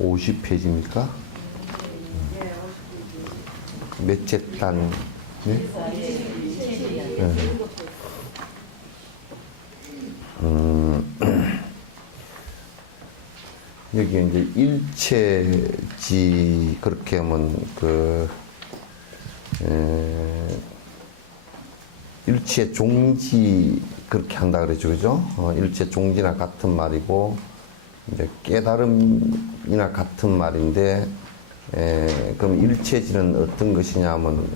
50페이지입니까? 몇째 단? 네? 여기 이제 일체지, 그렇게 하면 일체 종지, 그렇게 한다 그러죠. 그죠? 일체 종지나 같은 말이고, 이제 깨달음이나 같은 말인데, 그럼 일체지는 어떤 것이냐면,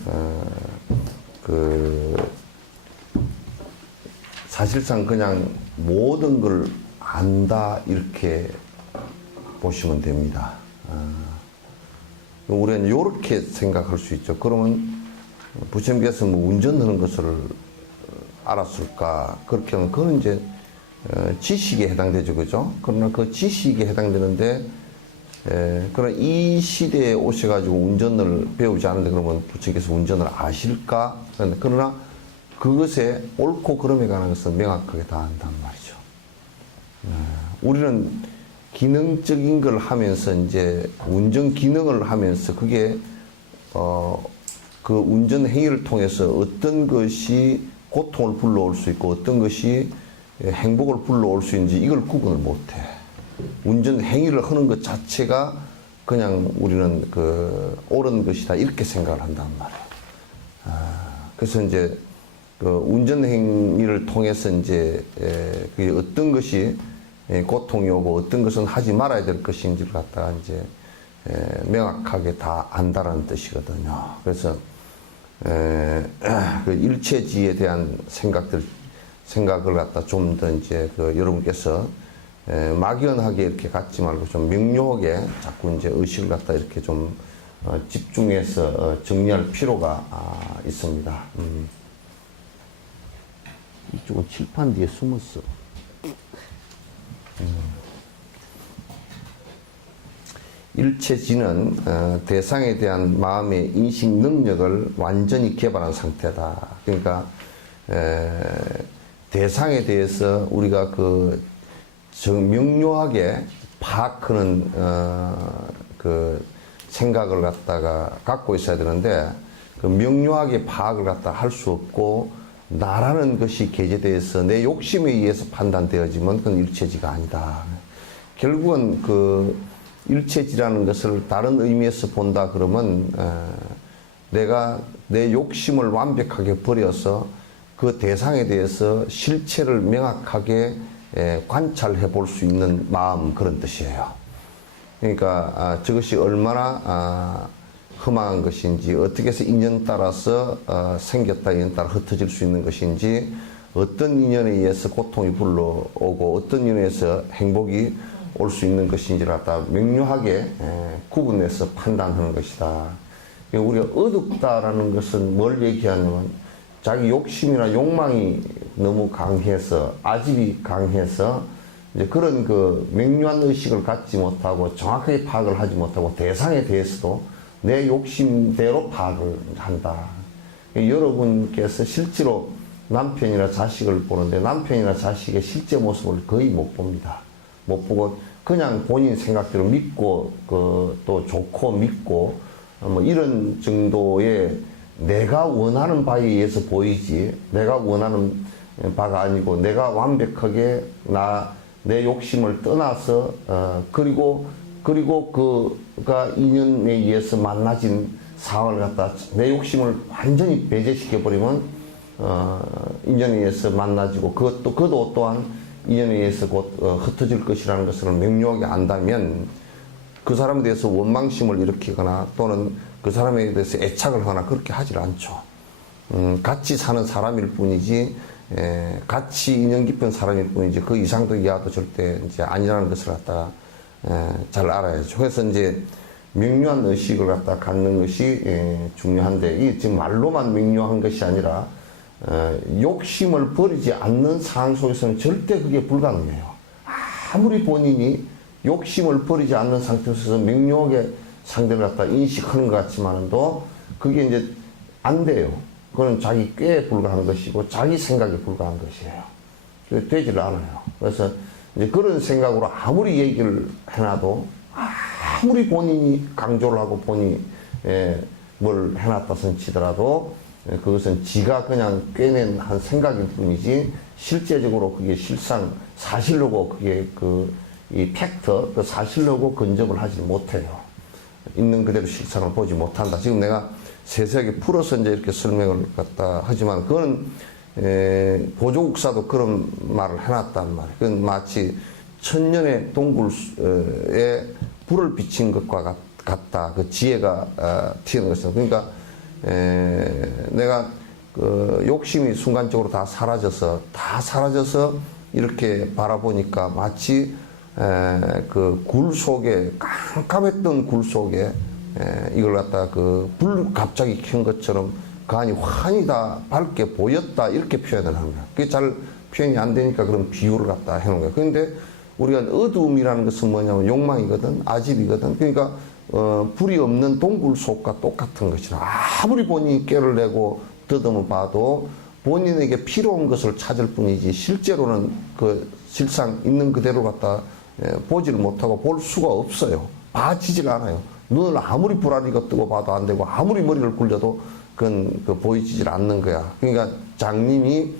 사실상 그냥 모든 걸 안다, 이렇게 보시면 됩니다. 우리는 이렇게 생각할 수 있죠. 그러면 부처님께서 뭐 운전하는 것을 알았을까? 그렇게 하면 그건 이제 지식에 해당되죠. 그죠? 그러나 그 지식에 해당되는데, 그러나 이 시대에 오셔가지고 운전을 배우지 않는데 그러면 부처님께서 운전을 아실까? 그러나 그것에 옳고 그름에 관한 것은 명확하게 다 안단 말이죠. 우리는 기능적인 걸 하면서 이제 운전 기능을 하면서 그게 그 운전 행위를 통해서 어떤 것이 고통을 불러올 수 있고 어떤 것이 행복을 불러올 수 있는지 이걸 구분을 못해. 운전 행위를 하는 것 자체가 그냥 우리는 옳은 것이다 이렇게 생각을 한단 말이에요. 그래서 이제 운전 행위를 통해서 이제 그게 어떤 것이 고통이 오고 어떤 것은 하지 말아야 될 것인지를 갖다가 이제 명확하게 다 안다라는 뜻이거든요. 그래서 그 일체지에 대한 생각을 갖다 좀 더 이제 여러분께서 막연하게 이렇게 갖지 말고 좀 명료하게 자꾸 이제 의식을 갖다 이렇게 좀 집중해서 정리할 필요가 있습니다. 이쪽은 칠판 뒤에 숨었어. 일체지는 대상에 대한 마음의 인식 능력을 완전히 개발한 상태다. 그러니까 대상에 대해서 우리가 명료하게 파악하는 생각을 갖고 있어야 되는데 명료하게 파악을 할 수 없고 나라는 것이 개재되어서 내 욕심에 의해서 판단되어지면 그건 일체지가 아니다. 결국은 일체지라는 것을 다른 의미에서 본다 그러면 내가 내 욕심을 완벽하게 버려서 그 대상에 대해서 실체를 명확하게 관찰해 볼 수 있는 마음, 그런 뜻이에요. 그러니까 저것이 얼마나 흠한 것인지, 어떻게 해서 인연 따라서 생겼다 인연 따라 흩어질 수 있는 것인지, 어떤 인연에 의해서 고통이 불러오고 어떤 인연에 의해서 행복이 올 수 있는 것인지를 갖다 명료하게 구분해서 판단하는 것이다. 우리가 어둡다라는 것은 뭘 얘기하냐면 자기 욕심이나 욕망이 너무 강해서, 아집이 강해서 이제 그런 명료한 의식을 갖지 못하고 정확하게 파악을 하지 못하고 대상에 대해서도 내 욕심대로 파악을 한다. 여러분께서 실제로 남편이나 자식을 보는데 남편이나 자식의 실제 모습을 거의 못 봅니다. 못 보고 그냥 본인 생각대로 믿고 또 좋고 믿고 뭐 이런 정도의 내가 원하는 바에 의해서 보이지, 내가 원하는 바가 아니고 내가 완벽하게 내 욕심을 떠나서 그리고 그가 인연에 의해서 만나진 상황을 갖다 내 욕심을 완전히 배제시켜 버리면 인연에 의해서 만나지고 그도 또한 인연에 의해서 곧 흩어질 것이라는 것을 명료하게 안다면 그 사람에 대해서 원망심을 일으키거나 또는 그 사람에 대해서 애착을 하거나 그렇게 하질 않죠. 같이 사는 사람일 뿐이지, 같이 인연 깊은 사람일 뿐이지 그 이상도 이하도 절대 이제 아니라는 것을 갖다가 잘 알아야죠. 그래서 이제 명료한 의식을 갖다 갖는 것이 중요한데, 이게 지금 말로만 명료한 것이 아니라 욕심을 버리지 않는 상황 속에서는 절대 그게 불가능해요. 아무리 본인이 욕심을 버리지 않는 상태에서 명료하게 상대를 갖다 인식하는 것 같지만도 그게 이제 안 돼요. 그건 자기 꾀에 불과한 것이고 자기 생각에 불과한 것이에요. 그게 되질 않아요. 그래서 이제 그런 생각으로 아무리 얘기를 해놔도 아무리 본인이 강조를 하고 본인이 뭘 해놨다 손치더라도 그것은 지가 그냥 꿰낸 한 생각일 뿐이지 실제적으로 그게 실상 사실로고 그게 이 팩트, 그 사실로고 근접을 하지 못해요. 있는 그대로 실상을 보지 못한다. 지금 내가 세세하게 풀어서 이제 이렇게 설명을 갖다 하지만 그건 보조국사도 그런 말을 해놨단 말이에요. 그건 마치 천년의 동굴에 불을 비친 것과 같다. 그 지혜가 튀는 것은. 그러니까 내가 그 욕심이 순간적으로 다 사라져서 이렇게 바라보니까 마치 그 굴 속에 깜깜했던 굴 속에 이걸 갖다 그 불 갑자기 켠 것처럼 그 안이 환히 다 밝게 보였다 이렇게 표현을 하는 거야. 그게 잘 표현이 안 되니까 그런 비유를 갖다 해놓은 거야. 그런데 우리가 어두움이라는 것은 뭐냐면 욕망이거든, 아집이거든. 그러니까 불이 없는 동굴 속과 똑같은 것이라 아무리 본인이 꾀를 내고 더듬어 봐도 본인에게 필요한 것을 찾을 뿐이지 실제로는 그 실상 있는 그대로 갖다 보지를 못하고 볼 수가 없어요. 봐지지가 않아요. 눈을 아무리 불안이가 뜨고 봐도 안 되고 아무리 머리를 굴려도 그건 보이지질 않는 거야. 그러니까 장님이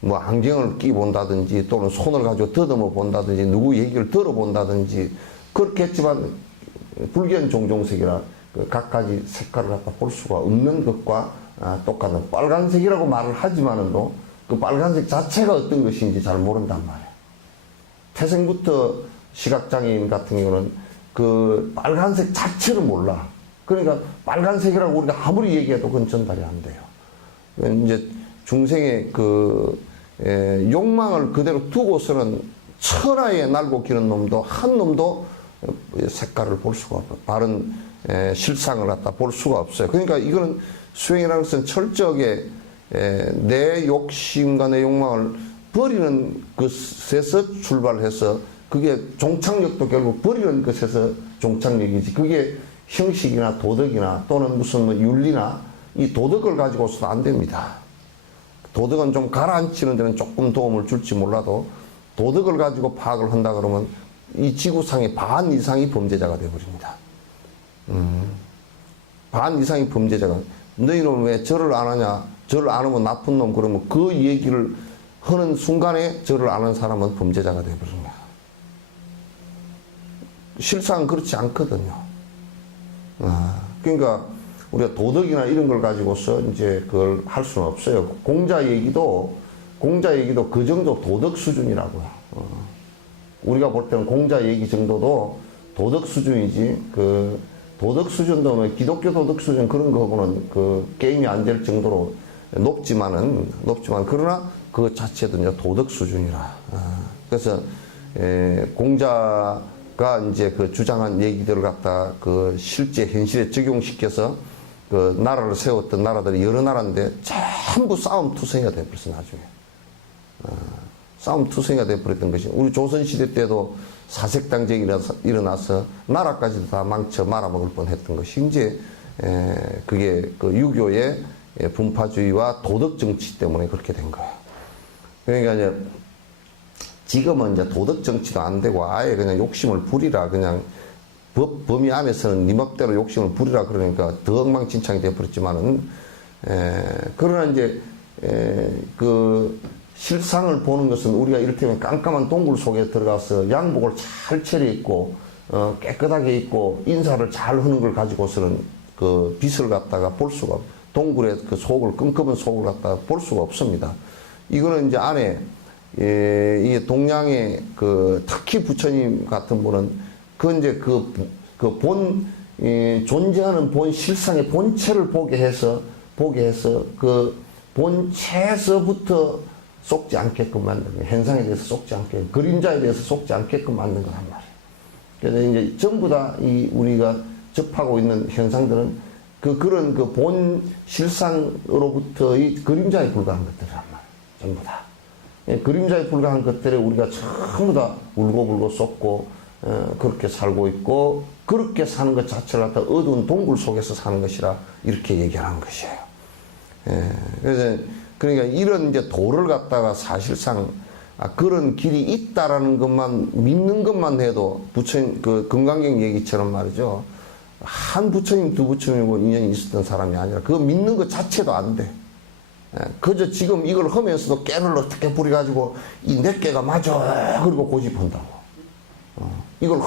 뭐 안경을 끼 본다든지 또는 손을 가지고 더듬어 본다든지 누구 얘기를 들어본다든지 그렇게 했지만 불견 종종색이라 그 각가지 색깔을 갖다 볼 수가 없는 것과 똑같은 빨간색이라고 말을 하지만은도 그 빨간색 자체가 어떤 것인지 잘 모른단 말이에요. 태생부터 시각장애인 같은 경우는 그 빨간색 자체를 몰라. 그러니까 빨간색이라고 우리가 아무리 얘기해도 그건 전달이 안 돼요. 이제 중생의 욕망을 그대로 두고서는 천하에 날고 기는 놈도 한 놈도 색깔을 볼 수가 없어요. 바른 실상을 갖다 볼 수가 없어요. 그러니까 이거는 수행이라는 것은 철저하게 내 욕심과 내 욕망을 버리는 것에서 출발해서 그게 종착역도 결국 버리는 것에서 종착역이지. 그게 형식이나 도덕이나 또는 무슨 뭐 윤리나 이 도덕을 가지고서는 안 됩니다. 도덕은 좀 가라앉히는 데는 조금 도움을 줄지 몰라도 도덕을 가지고 파악을 한다 그러면 이 지구상의 반 이상이 범죄자가 되어버립니다. 반 이상이 범죄자가. 너희는 왜 절을 안 하냐? 절을 안 하면 나쁜 놈. 그러면 그 얘기를 하는 순간에 절을 안 하는 사람은 범죄자가 되어버립니다. 실상 그렇지 않거든요. 그러니까 우리가 도덕이나 이런 걸 가지고서 이제 그걸 할 수는 없어요. 공자 얘기도 그 정도 도덕 수준이라고요. 우리가 볼 때는 공자 얘기 정도도 도덕 수준이지, 그 도덕 수준도 뭐 기독교 도덕 수준 그런 거하고는 그 게임이 안 될 정도로 높지만 그러나 그 자체도 이제 도덕 수준이라. 그래서 공자가 이제 그 주장한 얘기들을 갖다 그 실제 현실에 적용시켜서 그 나라를 세웠던 나라들이 여러 나라인데 전부 싸움투성이가 돼버렸어 나중에. 싸움투성이가 돼버렸던 것이 우리 조선시대 때도 사색당쟁이 일어나서 나라까지도 다 망쳐 말아먹을 뻔했던 것이 이제 그게 그 유교의 분파주의와 도덕정치 때문에 그렇게 된 거예요. 그러니까 이제 지금은 이제 도덕정치도 안 되고 아예 그냥 욕심을 부리라 그냥 범위 안에서는 네 멋대로 욕심을 부리라 그러니까 더 엉망진창이 되어버렸지만은 그러나 이제 그 실상을 보는 것은 우리가 이를테면 깜깜한 동굴 속에 들어가서 양복을 잘 차려입고 깨끗하게 입고 인사를 잘 하는 걸 가지고서는 그 빛을 갖다가 볼 수가 동굴의 그 속을 끔끔한 속을 갖다가 볼 수가 없습니다. 이거는 이제 안에 이 동양의 그 특히 부처님 같은 분은 그 이제 그 존재하는 본 실상의 본체를 보게 해서 그 본체에서부터 속지 않게끔 만든 거예요. 현상에 대해서 속지 않게끔, 그림자에 대해서 속지 않게끔 만든 거란 말이에요. 그래서 이제 전부 다 이 우리가 접하고 있는 현상들은 그런 그 본 실상으로부터의 그림자에 불과한 것들이란 말이에요. 전부 다. 그림자에 불과한 것들에 우리가 전부 다 울고불고 쏟고 그렇게 살고 있고 그렇게 사는 것 자체를 갖다 어두운 동굴 속에서 사는 것이라 이렇게 얘기하는 것이에요. 그래서 그러니까 이런 이제 도를 갖다가 사실상 그런 길이 있다라는 것만 믿는 것만 해도 부처님 그 금강경 얘기처럼 말이죠. 한 부처님 두 부처님하고 인연이 있었던 사람이 아니라 그거 믿는 것 자체도 안 돼. 그저 지금 이걸 하면서도 깨를 어떻게 부려가지고 이 내 깨가 맞아 그리고 고집한다고. 이걸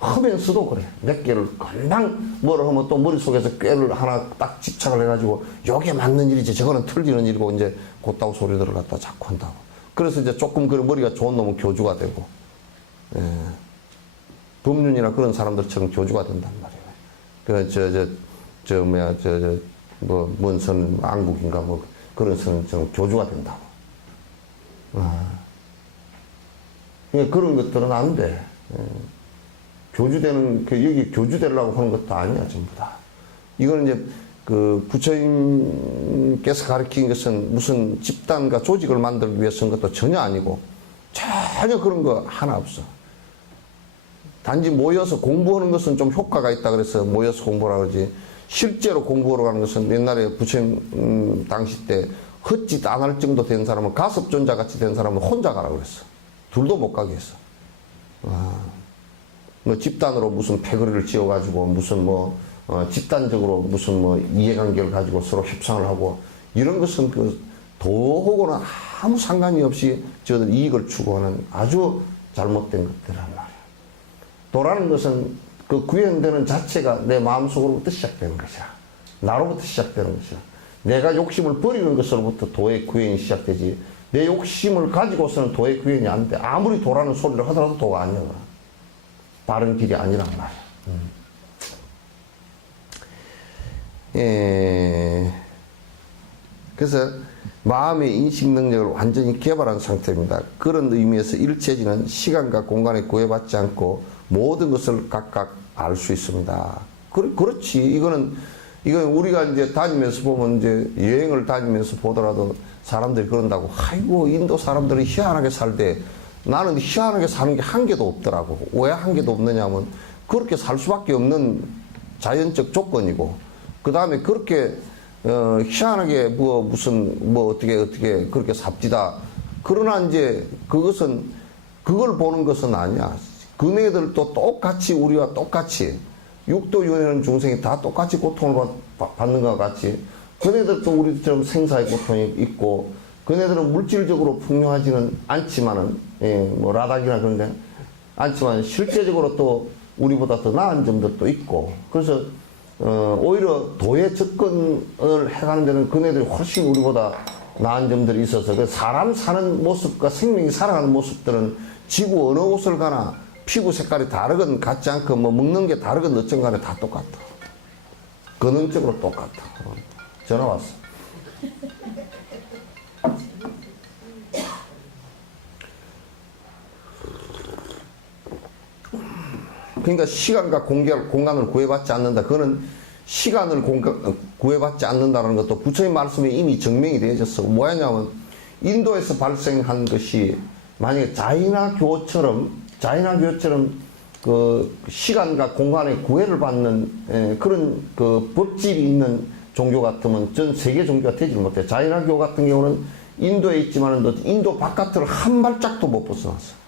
하면서도 그래. 내 깨를 금방 뭐라 하면 또 머릿속에서 꾀를 하나 딱 집착을 해가지고 요게 맞는 일이지 저거는 틀리는 일이고 이제 곧다고 소리들을 갖다 자꾸 한다고. 그래서 이제 조금 그 머리가 좋은 놈은 교주가 되고, 법륜이나 그런 사람들처럼 교주가 된단 말이에요. 뭔 선, 안국인가 뭐 그런 선처럼 교주가 된다고. 그러니까 그런 것들은 안 돼. 교주되는, 여기 교주되려고 하는 것도 아니야, 전부 다. 이거는 이제, 부처님께서 가르친 것은 무슨 집단과 조직을 만들기 위해서 한 것도 전혀 아니고, 전혀 그런 거 하나 없어. 단지 모여서 공부하는 것은 좀 효과가 있다 그래서 모여서 공부하라 그러지, 실제로 공부하러 가는 것은 옛날에 부처님 당시 때 헛짓 안 할 정도 된 사람은 가섭존자 같이 된 사람은 혼자 가라고 그랬어. 둘도 못 가게 했어. 뭐 집단으로 무슨 패거리를 지어가지고 무슨 집단적으로 무슨 이해관계를 가지고 서로 협상을 하고 이런 것은 그 도하고는 아무 상관이 없이 저들 이익을 추구하는 아주 잘못된 것들이란 말이야. 도라는 것은 그 구현되는 자체가 내 마음속으로부터 시작되는 것이야. 나로부터 시작되는 것이야. 내가 욕심을 버리는 것으로부터 도의 구현이 시작되지. 내 욕심을 가지고서는 도의 구현이 안 돼. 아무리 도라는 소리를 하더라도 도가 아니야. 바른 길이 아니란 말이야. 그래서 마음의 인식 능력을 완전히 개발한 상태입니다. 그런 의미에서 일체지는 시간과 공간에 구애받지 않고 모든 것을 각각 알 수 있습니다. 그렇지. 이건 우리가 이제 다니면서 보면 이제 여행을 다니면서 보더라도 사람들이 그런다고. 아이고, 인도 사람들은 희한하게 살대. 나는 희한하게 사는 게 한 개도 없더라고. 왜 한 개도 없느냐면 그렇게 살 수밖에 없는 자연적 조건이고, 그 다음에 그렇게 희한하게 어떻게 그렇게 삽디다. 그러나 이제 그걸 보는 것은 아니야. 그네들도 똑같이 우리와 똑같이 육도 윤회는 중생이 다 똑같이 고통을 받는 것과 같이 그네들도 우리처럼 생사의 고통이 있고, 그네들은 물질적으로 풍요하지는 않지만은, 라닥이나 그런 데 않지만 실제적으로 또 우리보다 더 나은 점들도 있고, 그래서, 오히려 도에 접근을 해가는 데는 그네들이 훨씬 우리보다 나은 점들이 있어서, 그 사람 사는 모습과 생명이 살아가는 모습들은 지구 어느 곳을 가나 피부 색깔이 다르건 같지 않고, 먹는 게 다르건 어쩐 간에 다 똑같아. 근원적으로 똑같아. 전화 왔어. 그러니까 시간과 공간을 구애받지 않는다. 그거는 시간을 구애받지 않는다는 것도 부처님 말씀에 이미 증명이 되어졌어. 뭐냐면 인도에서 발생한 것이 만약에 자이나교처럼 그 시간과 공간의 구애를 받는 그런 그 법칙이 있는 종교 같으면 전 세계 종교가 되지 못해. 자이나교 같은 경우는 인도에 있지만은 인도 바깥을 한 발짝도 못 벗어났어.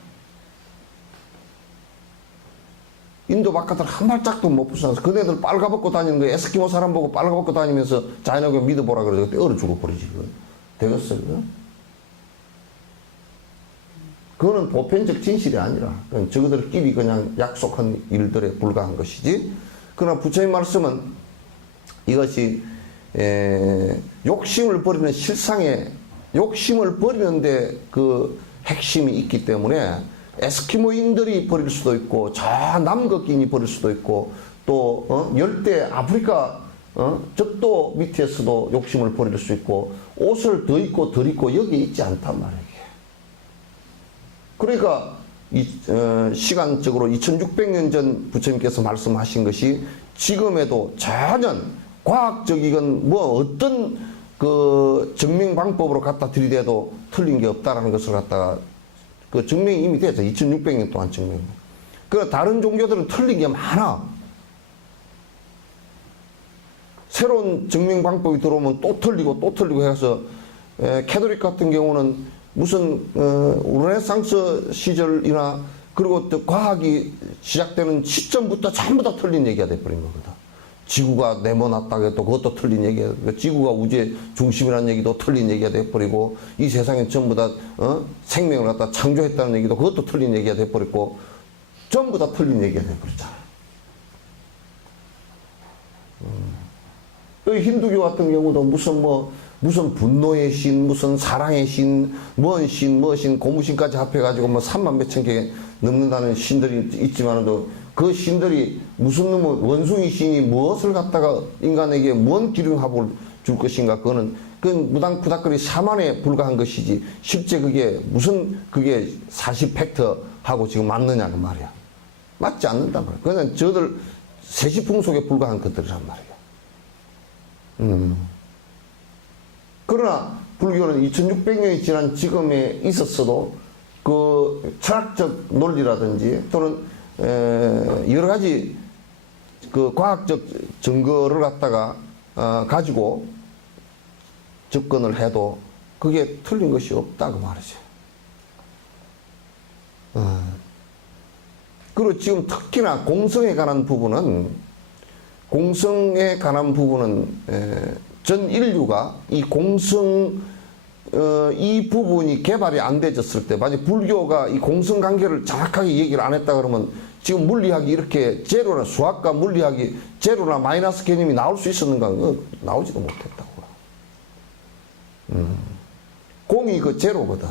인도 바깥을 한 발짝도 못 벗어나서 그네들 빨가벗고 다니는 거 에스키모 사람 보고 빨가벗고 다니면서 자이나교 믿어보라 그러죠. 그때 얼어 죽어버리지. 되겠어, 그거? 그거는 보편적 진실이 아니라 저그들끼리 그냥 약속한 일들에 불과한 것이지. 그러나 부처님 말씀은 이것이 욕심을 버리는 실상에 욕심을 버리는데 그 핵심이 있기 때문에 에스키모인들이 버릴 수도 있고 저 남극인이 버릴 수도 있고 또 열대 아프리카 적도 밑에서도 욕심을 버릴 수 있고 옷을 더 입고 덜 입고 여기에 있지 않단 말이에요. 그러니까 시간적으로 2600년 전 부처님께서 말씀하신 것이 지금에도 전혀 과학적이건 어떤 그 증명 방법으로 갖다 들이대도 틀린 게 없다라는 것을 갖다가 그 증명이 이미 됐죠. 2600년 동안 증명. 그 다른 종교들은 틀린 게 많아. 새로운 증명 방법이 들어오면 또 틀리고 해서 캐톨릭 같은 경우는 무슨 르네상스 시절이나 그리고 또 과학이 시작되는 시점부터 전부 다 틀린 얘기가 돼버린 거거든. 지구가 네모났다고 해도 그것도 틀린 얘기야. 지구가 우주의 중심이라는 얘기도 틀린 얘기가 돼버리고, 이 세상에 전부 다 생명을 갖다 창조했다는 얘기도 그것도 틀린 얘기가 돼버렸고, 전부 다 틀린 얘기가 돼버렸잖아. 힌두교 같은 경우도 무슨 분노의 신, 무슨 사랑의 신, 뭔 신, 고무신까지 합해가지고 3만 몇천 개 넘는다는 신들이 있지만도, 그 신들이 무슨 놈의 원숭이 신이 무엇을 갖다가 인간에게 뭔 기름합을 줄 것인가, 그거는 무당푸닥거리 샤만에 불과한 것이지, 실제 그게 사실 팩트하고 지금 맞느냐는 말이야. 맞지 않는단 말이야. 그냥 저들 세시풍속에 불과한 것들이란 말이야. 그러나 불교는 2600년이 지난 지금에 있었어도 그 철학적 논리라든지 또는 여러 가지 그 과학적 증거를 갖다가 가지고 접근을 해도 그게 틀린 것이 없다고 말이죠. 그리고 지금 특히나 공성에 관한 부분은 전 인류가 이 공성 이 부분이 개발이 안 되졌을 때, 만약 불교가 이 공성 관계를 정확하게 얘기를 안 했다 그러면 지금 물리학이 이렇게 제로나, 수학과 물리학이 제로나 마이너스 개념이 나올 수 있었는가? 나오지도 못했다고. 공이 그 제로거든.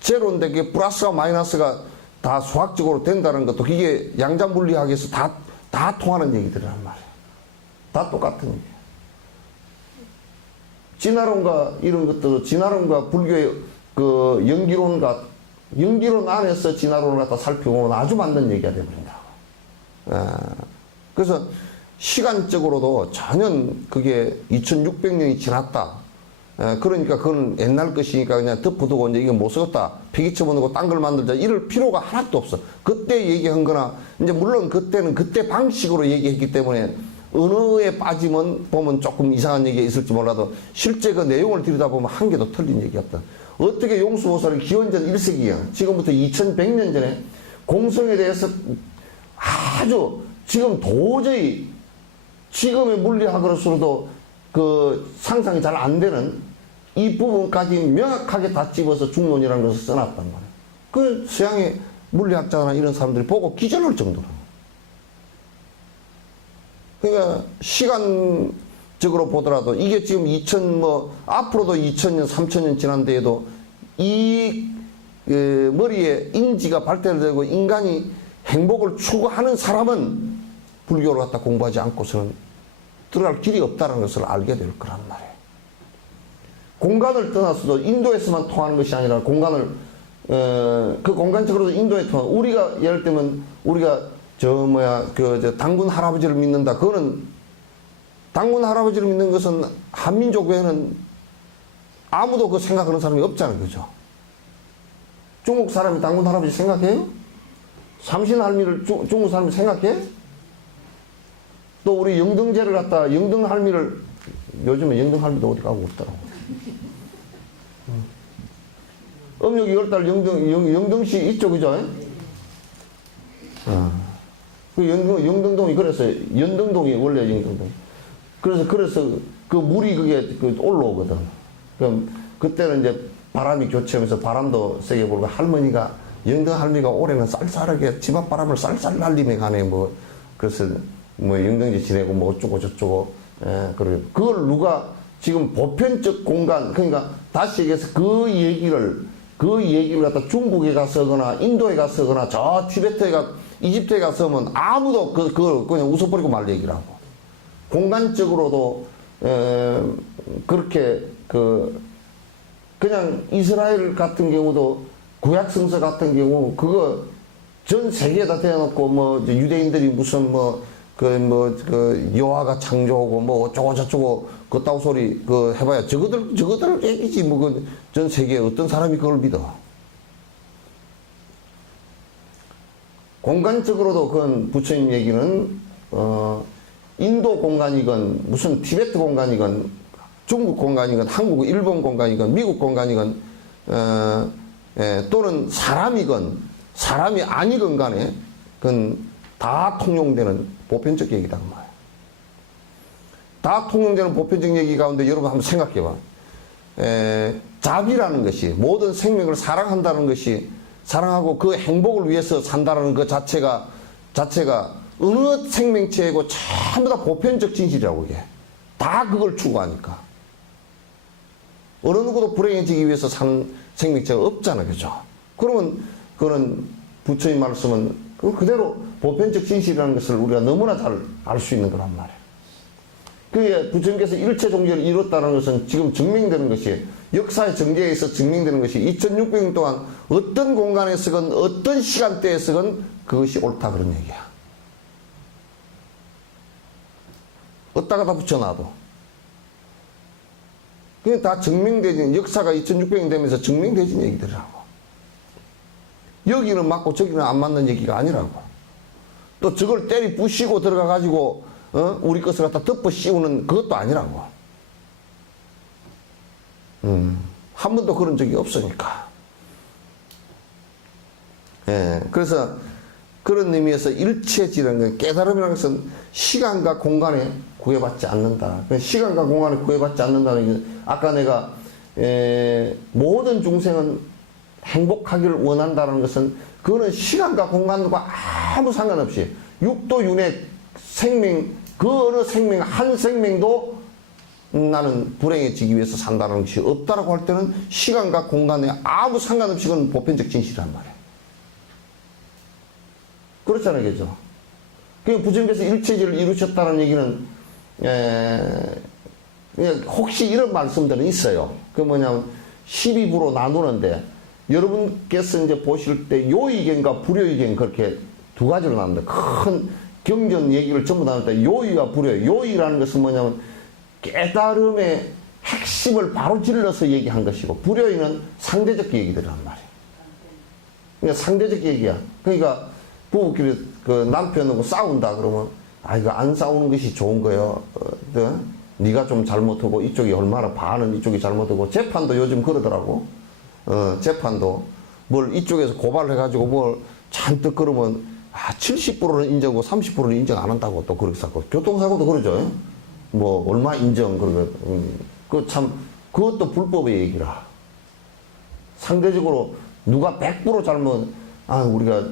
제로인데 그게 플러스와 마이너스가 다 수학적으로 된다는 것도 그게 양자 물리학에서 다 통하는 얘기들이란 말이야. 다 똑같은 얘기야. 진화론과 이런 것도, 진화론과 불교의 그 연기론 안에서 진화론을 갖다 살펴보면 아주 맞는 얘기가 되버린다. 그래서 시간적으로도 전혀 그게 2600년이 지났다. 그러니까 그건 옛날 것이니까 그냥 덮어두고 이제 이거 못 쓰겠다, 폐기 쳐버리고 딴 걸 만들자, 이럴 필요가 하나도 없어. 그때 얘기한 거나, 이제 물론 그때는 그때 방식으로 얘기했기 때문에 언어에 빠지면 보면 조금 이상한 얘기가 있을지 몰라도 실제 그 내용을 들여다보면 한 개도 틀린 얘기 없다. 어떻게 용수보살이 기원전 1세기야, 지금부터 2100년 전에 공성에 대해서 아주 지금 도저히 지금의 물리학으로서도 그 상상이 잘 안 되는 이 부분까지 명확하게 다 집어서 중론이라는 것을 써놨단 말이야. 그 서양의 물리학자나 이런 사람들이 보고 기절할 정도로. 그러니까 시간적으로 보더라도 이게 지금 앞으로도 2000년, 3000년 지난 데에도 이 머리에 인지가 발달되고 인간이 행복을 추구하는 사람은 불교를 갖다 공부하지 않고서는 들어갈 길이 없다는 것을 알게 될 거란 말이에요. 공간을 떠나서도 인도에서만 통하는 것이 아니라 그 공간적으로도 인도에 통하는, 우리가 예를 들면 우리가 당군 할아버지를 믿는다. 그거는, 당군 할아버지를 믿는 것은 한민족 외에는 아무도 그 생각하는 사람이 없잖아요. 그죠? 중국 사람이 당군 할아버지 생각해요? 삼신 할미를 중국 사람이 생각해? 또 우리 영등제를 갖다, 영등 할미를, 요즘에 영등 할미도 어디 가고 없더라고. 음력 2월달 영등시 있죠, 그죠? 그 영등동이 그래서, 연등동이 원래 영등동. 그래서 그 물이 그게 올라오거든. 그럼 그때는 이제 바람이 교체하면서 바람도 세게 불고, 할머니가, 영등 할미가 올해는 쌀쌀하게 집 앞 바람을 쌀쌀 날리며 가네, 그래서 영등지 지내고 어쩌고 저쩌고. 그리고 그걸 누가 지금 보편적 공간, 그러니까 다시 얘기해서 그 얘기를 갖다 중국에 가서거나 인도에 가서거나 저 티베트에 이집트에 가서면 아무도 그걸 그냥 웃어버리고 말 얘기라고. 공간적으로도 그렇게 그냥 이스라엘 같은 경우도 구약 성서 같은 경우 그거 전 세계에다 대놓고 유대인들이 무슨 여호와가 창조하고 어쩌고 저쩌고 그따구 소리 해봐야 저거들 얘기지. 전 세계에 어떤 사람이 그걸 믿어. 공간적으로도 그건 부처님 얘기는 인도 공간이건 무슨 티베트 공간이건 중국 공간이건 한국, 일본 공간이건 미국 공간이건 또는 사람이건 사람이 아니건 간에 그건 다 통용되는 보편적 얘기다 그 말이에요. 다 통용되는 보편적 얘기 가운데 여러분 한번 생각해봐. 자비라는 것이 모든 생명을 사랑한다는 것이 사랑하고 그 행복을 위해서 산다는 그 자체가 어느 생명체이고 전부 다 보편적 진실이라고 이게. 다 그걸 추구하니까. 어느 누구도 불행해지기 위해서 사는 생명체가 없잖아, 그죠? 그러면 그거는 부처의 말씀은 그대로 보편적 진실이라는 것을 우리가 너무나 잘 알 수 있는 거란 말이에요. 그게 부처님께서 일체 종교를 이뤘다는 것은 지금 증명되는 것이 역사의 전개에서 증명되는 것이 2600년 동안 어떤 공간에서건 어떤 시간대에서건 그것이 옳다 그런 얘기야. 어디다가 다 붙여놔도. 그게 다 증명되진, 역사가 2600년 되면서 증명되진 얘기들이라고. 여기는 맞고 저기는 안 맞는 얘기가 아니라고. 또 저걸 때리 부시고 들어가가지고, 우리 것을 갖다 덮어 씌우는 그것도 아니라고. 한 번도 그런 적이 없으니까. 예, 그래서 그런 의미에서 일체지라는 건 깨달음이라는 것은 시간과 공간에 구애받지 않는다. 시간과 공간에 구애받지 않는다는 게 아까 내가 모든 중생은 행복하기를 원한다는 것은 그거는 시간과 공간과 아무 상관없이 육도 윤회 생명 그 어느 생명 한 생명도 나는 불행해지기 위해서 산다는 것이 없다라고 할 때는 시간과 공간에 아무 상관없이 그건 보편적 진실이란 말이에요. 그렇잖아요, 그죠? 그냥 부처님께서 일체지를 이루셨다는 얘기는 그냥 혹시 이런 말씀들은 있어요. 그 뭐냐면 12부로 나누는데 여러분께서 이제 보실 때 요의견과 불요의견 그렇게 두 가지로 나눕니다. 큰 경전 얘기를 전부 나눌 때 요의와 불요. 요의라는 것은 뭐냐면 깨달음의 핵심을 바로 질러서 얘기한 것이고 불요의는 상대적 얘기들이란 말이에요. 그러니까 상대적 얘기야. 그러니까 부부끼리 그 남편하고 싸운다 그러면 이거 안 싸우는 것이 좋은 거예요. 네가 좀 잘못하고 이쪽이 얼마나 반은 이쪽이 잘못하고 재판도 요즘 그러더라고. 재판도 뭘 이쪽에서 고발을 해가지고 뭘 잔뜩 그러면 70%는 인정하고 30%는 인정 안 한다고 또 그렇게 사고 교통사고도 그러죠. 뭐 얼마 인정 그러고 그 참 그것도 불법의 얘기라. 상대적으로 누가 100% 잘못 우리가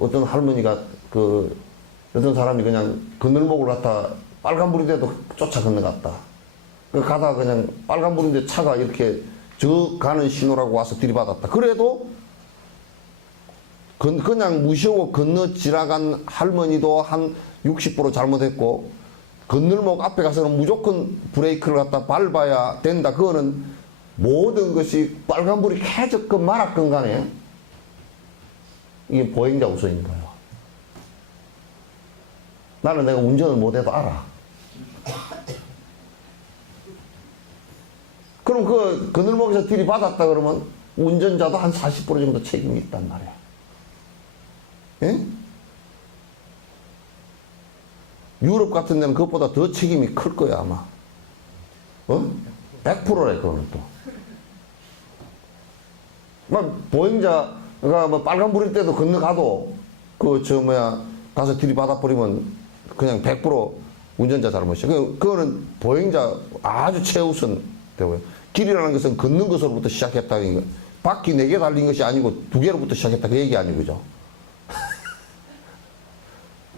어떤 할머니가 어떤 사람이 그냥 그늘목을 갖다 빨간불이 돼도 쫓아 건너갔다. 가다가 그냥 빨간불인데 차가 이렇게 저 가는 신호라고 와서 들이받았다. 그래도 그냥 무시하고 건너 지나간 할머니도 한 60% 잘못했고 건널목 앞에 가서는 무조건 브레이크를 갖다 밟아야 된다. 그거는 모든 것이 빨간불이 켜졌건 말았건 간에 이게 보행자 우선인 거예요. 나는 내가 운전을 못해도 알아. 그럼 그 그늘목에서 들이받았다 그러면 운전자도 한 40% 정도 책임이 있단 말이야. 예? 유럽 같은 데는 그것보다 더 책임이 클 거야 아마. 100%래 그거는 또. 막 보행자가 뭐 빨간불일 때도 건너가도 가서 들이받아버리면 그냥 100% 운전자 잘못이야. 그거는 보행자 아주 최우선 되고요. 길이라는 것은 걷는 것으로부터 시작했다는 거. 바퀴 4개 달린 것이 아니고 2개로부터 시작했다 그 얘기 아니고죠.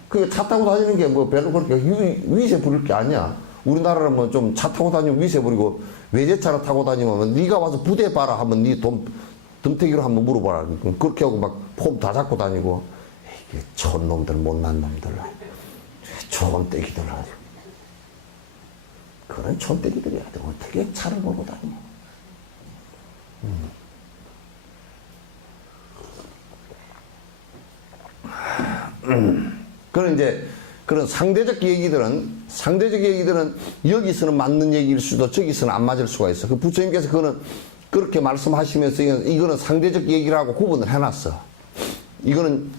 그 차 타고 다니는 게 뭐 별로 그렇게 위세 부릴 게 아니야. 우리나라는 뭐 좀 차 타고 다니면 위세 부리고 외제차를 타고 다니면 네가 와서 부대 봐라 하면 네 덤태기로 한번 물어봐라. 그렇게 하고 막 폼 다 잡고 다니고 이게 촌놈들 못난 놈들 촌떼기들 아주 그런 촌떼기들이 아주 어떻게 차를 몰고 다니냐. 그런 이제 그런 상대적 얘기들은 여기서는 맞는 얘기일 수도 저기서는 안 맞을 수가 있어. 그 부처님께서 그거는 그렇게 말씀하시면서 이거는 상대적 얘기라고 구분을 해놨어. 이거는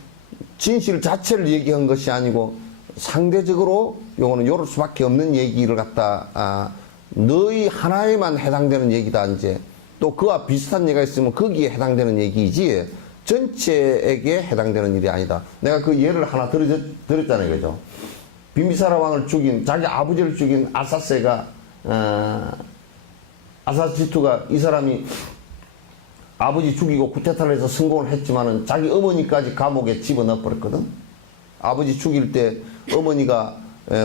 진실 자체를 얘기한 것이 아니고 상대적으로 요거는 요럴 수밖에 없는 얘기를 갖다 너희 하나에만 해당되는 얘기다. 이제 또 그와 비슷한 얘기가 있으면 거기에 해당되는 얘기이지 전체에게 해당되는 일이 아니다. 내가 그 예를 하나 드렸잖아요. 그죠? 빈비사라 왕을 죽인, 자기 아버지를 죽인 아사세가, 아사지투가 이 사람이 아버지 죽이고 쿠데타를 해서 성공을 했지만은 자기 어머니까지 감옥에 집어넣어 버렸거든. 아버지 죽일 때 어머니가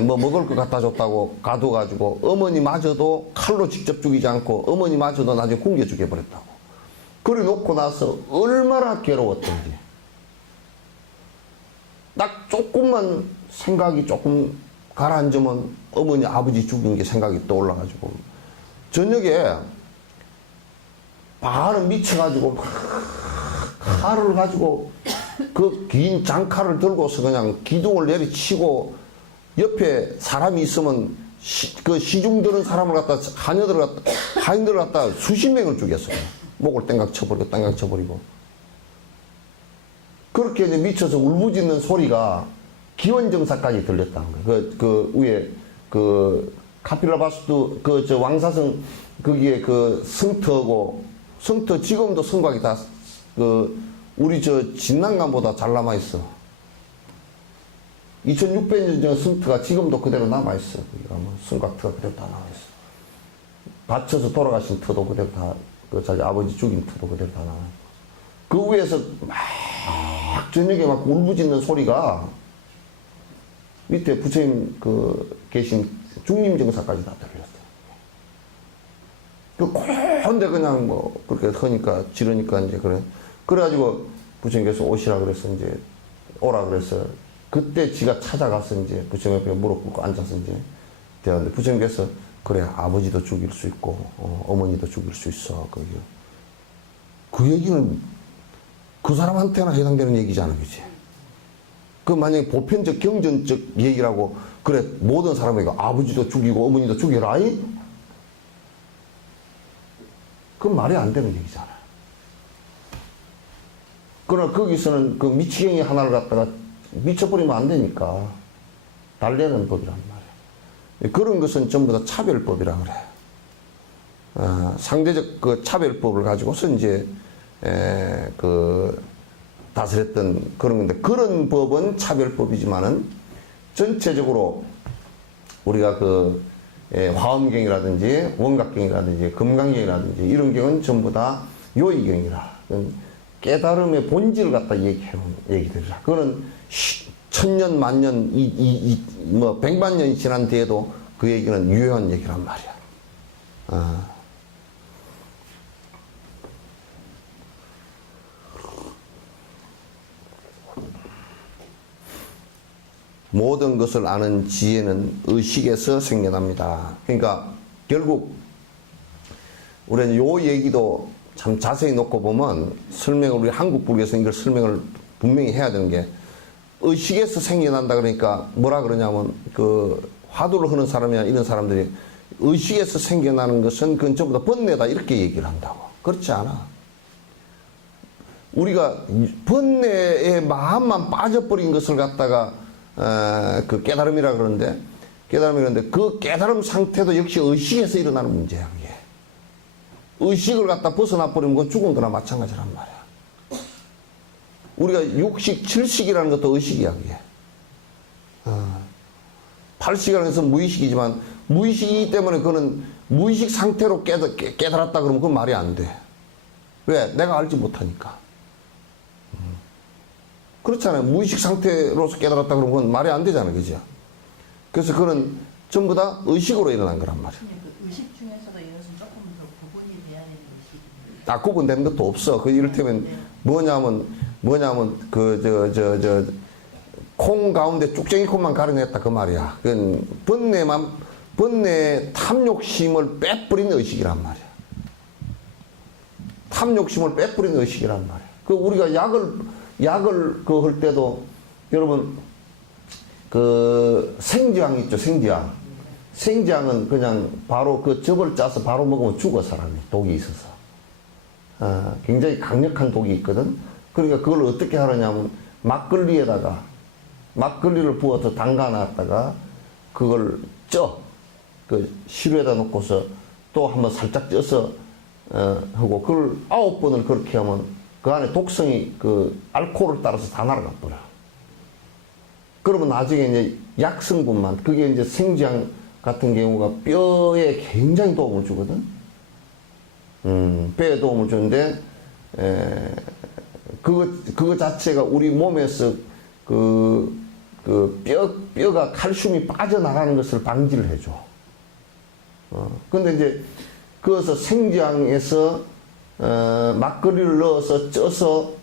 뭐 먹을 거 갖다 줬다고 가둬가지고 어머니마저도 칼로 직접 죽이지 않고 어머니마저도 나중에 굶겨 죽여버렸다고. 그래 놓고 나서 얼마나 괴로웠던지. 딱 조금만 생각이 조금 가라앉으면 어머니 아버지 죽인 게 생각이 떠올라가지고 저녁에 바로 미쳐가지고 칼을 가지고 그 긴 장칼을 들고서 그냥 기둥을 내리치고 옆에 사람이 있으면 그 시중 드는 사람을 갖다 하인들을 갖다 수십 명을 죽였어요. 목을 땡각 쳐버리고 땡각 쳐버리고. 그렇게 이제 미쳐서 울부짖는 소리가 기원정사까지 들렸다는 거예요. 그 위에 그 카필라바스도 그 저 왕사성 거기에 그 성터 지금도 성곽이 다 그 우리 저 진난강보다 잘 남아 있어. 2600년 전 성터가 지금도 그대로 남아 있어. 거기가 뭐 성곽터가 그대로 다 남아 있어. 갇혀서 돌아가신 터도 그대로 다 그 자기 아버지 죽인 터도 그대로 다 남아 있고. 그 위에서 막 저녁에 막 울부짖는 소리가 밑에 부처님 그 계신 중림정사까지 다 들렸어요. 근데 그냥 뭐 그렇게 하니까 지르니까 이제 그래가지고 부처님께서 오시라 그래서 이제 오라 그래서 그때 지가 찾아가서 이제 부처님 옆에 무릎 꿇고 앉아서 이제 대하는데 부처님께서 그래 아버지도 죽일 수 있고 어머니도 죽일 수 있어. 그 얘기는 그 사람한테나 해당되는 얘기잖아, 그치? 그 만약에 보편적 경전적 얘기라고 그래 모든 사람에게 아버지도 죽이고 어머니도 죽여라 이? 그건 말이 안 되는 얘기잖아. 그러나 거기서는 그 미치경이 하나를 갖다가 미쳐버리면 안 되니까 달래는 법이란 말이야. 그런 것은 전부 다 차별법이라 그래. 상대적 그 차별법을 가지고서 이제 그 다스렸던 그런 건데 그런 법은 차별법이지만은 전체적으로 우리가 그 화엄경이라든지 원각경이라든지 금강경이라든지 이런 경은 전부 다 요의경이라 깨달음의 본질을 갖다 얘기해놓은 얘기들이라. 그거는 천년 만년 뭐 백만 년이 지난 뒤에도 그 얘기는 유효한 얘기란 말이야. 모든 것을 아는 지혜는 의식에서 생겨납니다. 그러니까 결국 우리는 요 얘기도 참 자세히 놓고 보면 설명을 우리 한국 불교에서 이걸 설명을 분명히 해야 되는 게 의식에서 생겨난다 그러니까 뭐라 그러냐면 그 화두를 하는 사람이나 이런 사람들이 의식에서 생겨나는 것은 그건 전부 다 번뇌다 이렇게 얘기를 한다고. 그렇지 않아. 우리가 번뇌의 마음만 빠져버린 것을 갖다가 그 깨달음이라 그러는데 그 깨달음 상태도 역시 의식에서 일어나는 문제야. 그게 의식을 갖다 벗어나 버리면 그건 죽은 거나 마찬가지란 말이야. 우리가 육식, 칠식이라는 것도 의식이야. 그게 팔식이라는 것은 무의식이지만 무의식이기 때문에 그거는 무의식 상태로 깨달았다 그러면 그건 말이 안 돼. 왜? 내가 알지 못하니까. 그렇잖아요. 무의식 상태로서 깨달았다 그러면 그건 말이 안 되잖아요. 그죠? 그래서 그건 전부 다 의식으로 일어난 거란 말이에요. 그 의식 중에서도 이것은 조금 더 구분이 돼야 되는 의식입니다. 구분된 것도 없어. 그 이를테면 뭐냐면 콩 가운데 쭉쟁이 콩만 가려냈다 그 말이야. 그건 번뇌 탐욕심을 빼뿌린 의식이란 말이야. 탐욕심을 빼뿌린 의식이란 말이야. 그 우리가 약을 그 할 때도 여러분 그 생지향 있죠. 생지향은 그냥 바로 그 즙을 짜서 바로 먹으면 죽어 사람이 독이 있어서. 굉장히 강력한 독이 있거든. 그러니까 그걸 어떻게 하느냐면 막걸리를 부어서 담가 놨다가 그걸 그 시루에다 놓고서 또 한번 살짝 쪄서 하고 그걸 9번을 그렇게 하면 그 안에 독성이 그 알코올을 따라서 다 날아가 버려. 그러면 나중에 이제 약성분만 그게 이제 생지향 같은 경우가 뼈에 굉장히 도움을 주거든. 뼈에 도움을 주는데 그거 자체가 우리 몸에서 뼈가 칼슘이 빠져나가는 것을 방지를 해줘. 근데 이제 그래서 생지향에서 막걸리를 넣어서 쪄서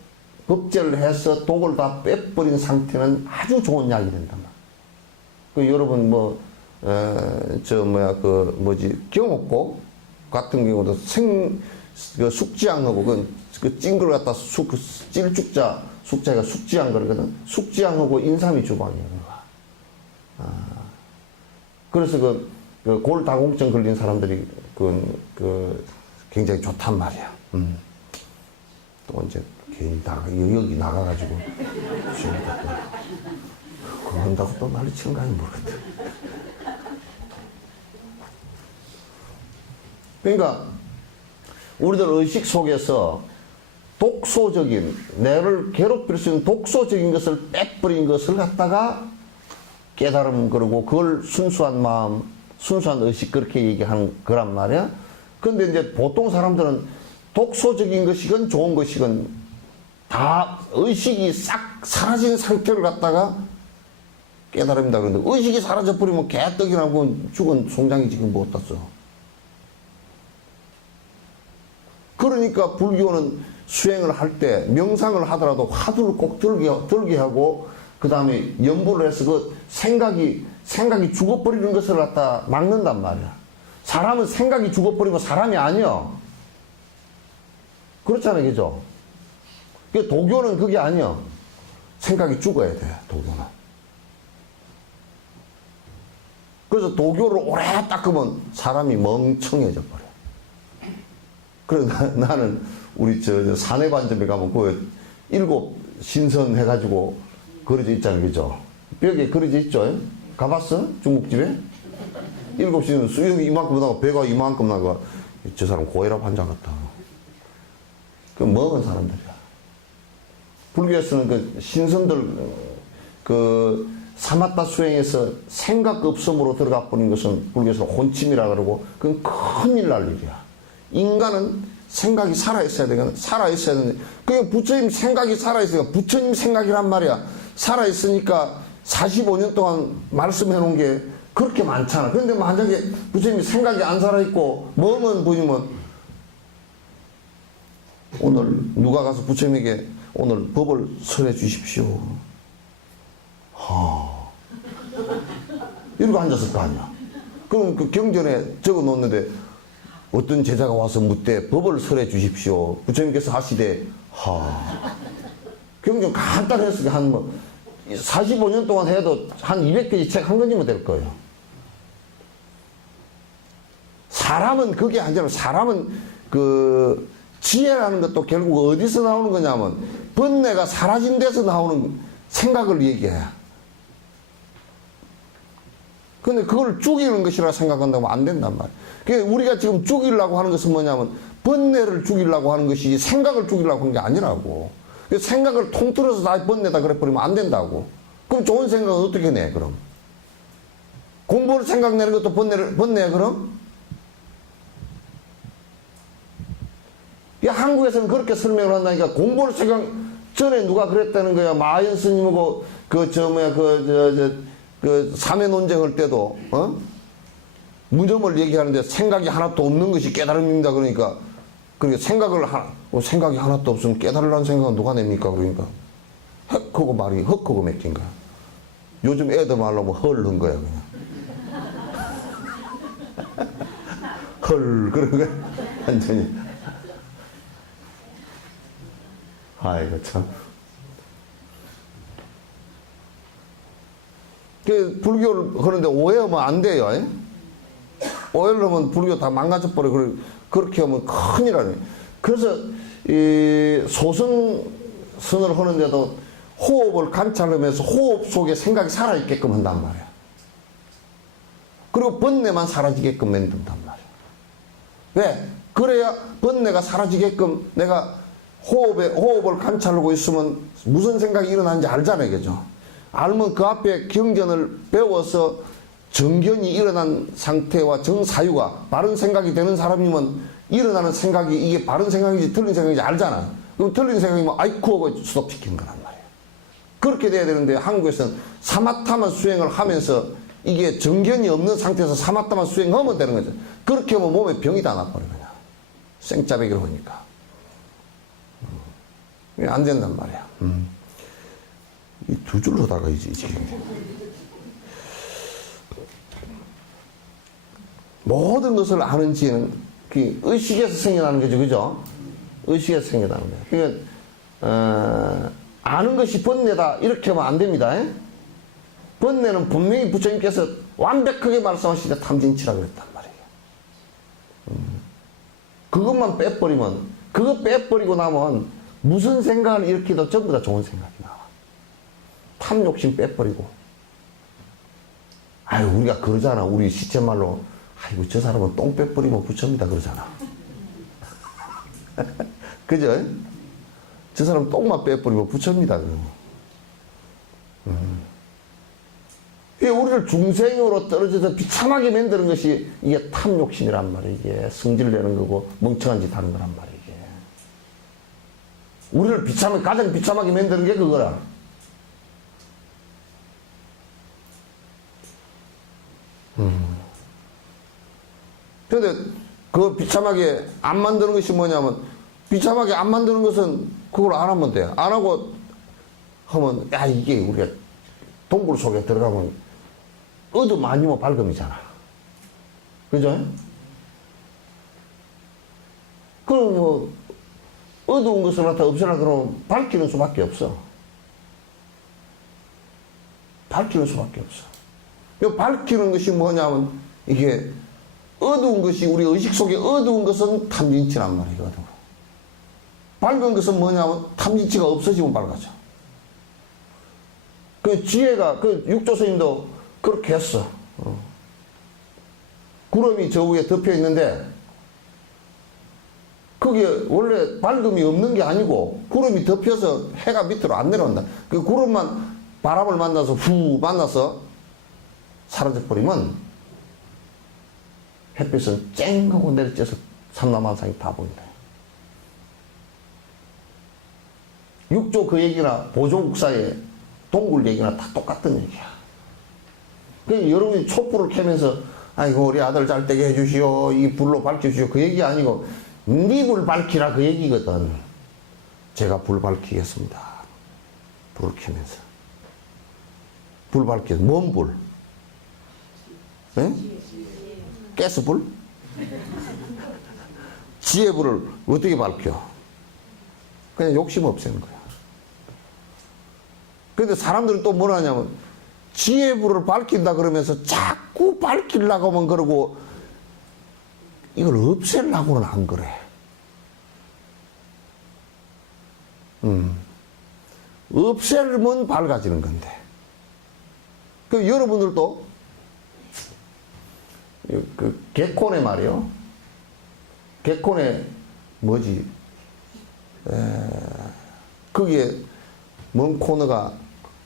법제를 해서 독을 다 빼버린 상태는 아주 좋은 약이 된단 말이야. 그 여러분 경옥고 같은 경우도 숙지향하고 그 찐 걸 갖다 숙자가 숙지향 그러거든. 숙지향하고 인삼이 주방이야. 그래서 그 골다공증 걸린 사람들이 굉장히 좋단 말이야. 또 이제 괜히 여기 나가가지고 그거 한다고 또 난리 치는 거 아닌지 모르겠다. 그러니까 우리들 의식 속에서 독소적인 내를 괴롭힐 수 있는 독소적인 것을 빼버린 것을 갖다가 깨달음 그러고 그걸 순수한 마음, 순수한 의식 그렇게 얘기하는 거란 말이야. 근데 이제 보통 사람들은 독소적인 것이건 좋은 것이건 다 의식이 싹 사라진 상태를 갖다가 깨달음이다 그러는데 의식이 사라져버리면 개떡이나 죽은 송장이 지금 못 땄어. 그러니까 불교는 수행을 할 때 명상을 하더라도 화두를 꼭 들게 하고 그 다음에 연보를 해서 그 생각이 죽어버리는 것을 갖다 막는단 말이야. 사람은 생각이 죽어버리면 사람이 아니야. 그렇잖아요, 그죠? 도교는 그게 아니야. 생각이 죽어야 돼, 도교는. 그래서 도교를 오래 닦으면 사람이 멍청해져 버려. 그래서 나는 우리 사내관점에 가면 그 7 신선 해가지고 그려져 있잖아요, 그죠? 벽에 그려져 있죠? 가봤어? 중국집에? 7 신선, 수영이 이만큼 나가, 배가 이만큼 나가. 저 사람 고혈압 환자 같다. 그 먹은 사람들이야. 불교에서는 그 신선들, 사마타 수행에서 생각 없음으로 들어가 버린 것은 불교에서 혼침이라 그러고, 그건 큰일 날 일이야. 인간은 생각이 살아있어야 되거든. 살아있어야 되는데, 그게 부처님 생각이 살아있으니까, 부처님 생각이란 말이야. 살아있으니까 45년 동안 말씀해 놓은 게 그렇게 많잖아. 그런데 만약에 부처님이 생각이 안 살아있고, 멍은 분이면, 오늘 누가 가서 부처님에게 오늘 법을 설해 주십시오. 이러고 앉았을 거 아니야. 그럼 그 경전에 적어 놓는데 어떤 제자가 와서 묻되 법을 설해 주십시오. 부처님께서 하시되 경전 간단했으니까 한 45년 동안 해도 한 200페이지 책 한 권이면 될 거예요. 사람은 그게 아니라 사람은 지혜라는 것도 결국 어디서 나오는 거냐면 번뇌가 사라진 데서 나오는 생각을 얘기해. 근데 그걸 죽이는 것이라 생각한다면 안 된단 말이야. 그러니까 우리가 지금 죽이려고 하는 것은 뭐냐면 번뇌를 죽이려고 하는 것이 생각을 죽이려고 하는 게 아니라고. 생각을 통틀어서 다 번뇌다 그래버리면 안 된다고. 그럼 좋은 생각은 어떻게 내 그럼? 공부를 생각내는 것도 번뇌야 그럼? 한국에서는 그렇게 설명을 한다니까. 공부를 생각 전에 누가 그랬다는 거야. 마하연 스님하고 사매 논쟁할 때도 무념을 얘기하는데 생각이 하나도 없는 것이 깨달음입니다. 그러니까 생각이 하나도 없으면 깨달으라는 생각은 누가 냅니까? 그러니까 헉하고 말이 헉하고 맺힌 거야. 요즘 애들 말로 하면 헐른 거야 그냥. 헐 그런 거야 완전히. 아이고 참. 불교를 하는데 오해하면 안 돼요. 오해를 하면 불교 다 망가져버려. 그렇게 하면 큰일 나네. 그래서 소승선을 하는데도 호흡을 관찰하면서 호흡 속에 생각이 살아있게끔 한단 말이야. 그리고 번뇌만 사라지게끔 만든단 말이야. 왜? 그래야 번뇌가 사라지게끔 내가 호흡을 관찰하고 있으면 무슨 생각이 일어나는지 알잖아요. 그죠? 알면 그 앞에 경전을 배워서 정견이 일어난 상태와 정사유가 바른 생각이 되는 사람이면 일어나는 생각이 이게 바른 생각인지 틀린 생각인지 알잖아. 그럼 틀린 생각이면 아이쿠 하고 스톱시키는 거란 말이에요. 그렇게 돼야 되는데 한국에서는 사마타만 수행을 하면서 이게 정견이 없는 상태에서 사마타만 수행하면 되는 거죠. 그렇게 하면 몸에 병이 다 나버려 그냥. 생짜배기로 하니까. 안 된단 말이야. 이 두 줄로 다가 이제 모든 것을 아는지는 그 의식에서 생겨나는 거죠, 그죠? 의식에서 생겨나는 거예요. 그러니까 아는 것이 번뇌다 이렇게 하면 안 됩니다. 번뇌는 분명히 부처님께서 완벽하게 말씀하실 때 탐진치라 그랬단 말이에요. 그것만 빼버리면, 그거 빼버리고 나면 무슨 생각을 일으키도 전부 다 좋은 생각이 나와. 탐욕심 빼버리고. 아유, 우리가 그러잖아. 우리 시체말로, 아이고, 저 사람은 똥 빼버리면 부처입니다. 그러잖아. 그죠? 저 사람 똥만 빼버리면 부처입니다. 이게 우리를 중생으로 떨어져서 비참하게 만드는 것이 이게 탐욕심이란 말이에요. 이게 성질 내는 거고 멍청한 짓 하는 거란 말이에요. 이게. 우리를 가장 비참하게 만드는 게 그거라. 그런데 그 비참하게 안 만드는 것이 뭐냐면 비참하게 안 만드는 것은 그걸 안 하면 돼. 안 하고 하면 야 이게 우리가 동굴 속에 들어가면 어둠 아니면 밝음이잖아. 그죠? 그럼 뭐 어두운 것을 갖다 없애라 그러면 밝히는 수밖에 없어. 밝히는 수밖에 없어. 이 밝히는 것이 뭐냐면 이게 어두운 것이 우리 의식 속에 어두운 것은 탐진치란 말이거든. 밝은 것은 뭐냐면 탐진치가 없어지면 밝아져. 그 지혜가 그 육조 스님도 그렇게 했어. 구름이 저 위에 덮여 있는데 그게 원래 밝음이 없는 게 아니고 구름이 덮여서 해가 밑으로 안 내려온다. 그 구름만 바람을 만나서 후 만나서 사라져버리면 햇빛은 쨍 하고 내려져서 삼라만상이 다 보인다. 육조 그 얘기나 보조국사의 동굴 얘기나 다 똑같은 얘기야. 그 여러분이 촛불을 켜면서 아이고 우리 아들 잘 되게 해주시오 이 불로 밝혀주시오 그 얘기 아니고 네 불 밝히라 그 얘기거든. 제가 불 밝히겠습니다. 불을 켜면서 불 밝혀. 뭔 불? 에? 가스불? 지혜불을 어떻게 밝혀? 그냥 욕심 없애는 거야. 근데 사람들은 또 뭘 하냐면 지혜불을 밝힌다 그러면서 자꾸 밝히려고 하면 그러고 이걸 없애려고는 안 그래. 없애면 밝아지는 건데. 그 여러분들도 그 개콘에 말이요. 개콘에 뭐지? 거기에 뭔 코너가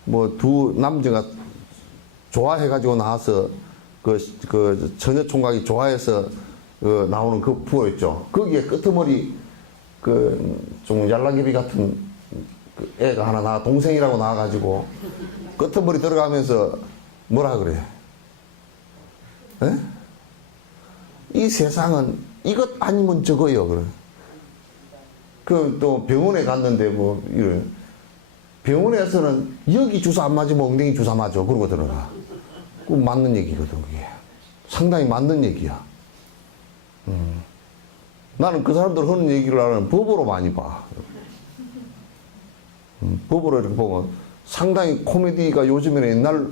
뭐 두 남자가 좋아해가지고 나와서 그 처녀 총각이 좋아해서 나오는 그 부어 있죠. 거기에 끄트머리 좀 yar라개비 같은 그 애가 하나 동생이라고 나와가지고 끄트머리 들어가면서 뭐라 그래? 에? 이 세상은 이것 아니면 저거요. 그래. 그럼 또 병원에 갔는데 뭐 이런 병원에서는 여기 주사 안 맞으면 엉덩이 주사 맞아. 그러고 들어가. 그 맞는 얘기거든, 그게. 상당히 맞는 얘기야. 나는 그 사람들 하는 얘기를 나는 법으로 많이 봐. 법으로 이렇게 보면 상당히 코미디가 요즘에는 옛날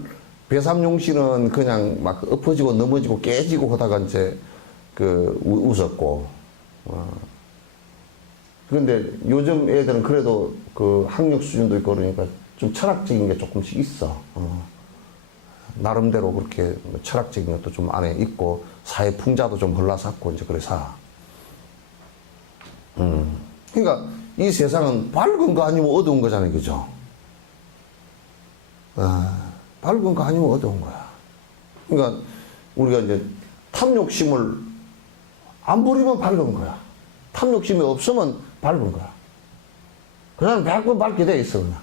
배삼용 씨는 그냥 막 엎어지고 넘어지고 깨지고 하다가 이제 웃었고. 그런데 요즘 애들은 그래도 그 학력 수준도 있고 그러니까 좀 철학적인 게 조금씩 있어. 나름대로 그렇게 뭐 철학적인 것도 좀 안에 있고, 사회 풍자도 좀 흘러샀고, 이제 그래서. 그러니까 이 세상은 밝은 거 아니면 어두운 거잖아요. 그죠? 밝은 거 아니면 어두운 거야. 그러니까 우리가 이제 탐욕심을 안 부리면 밝은 거야. 탐욕심이 없으면 밝은 거야. 그 사람 100번 밝게 돼 있어, 그냥.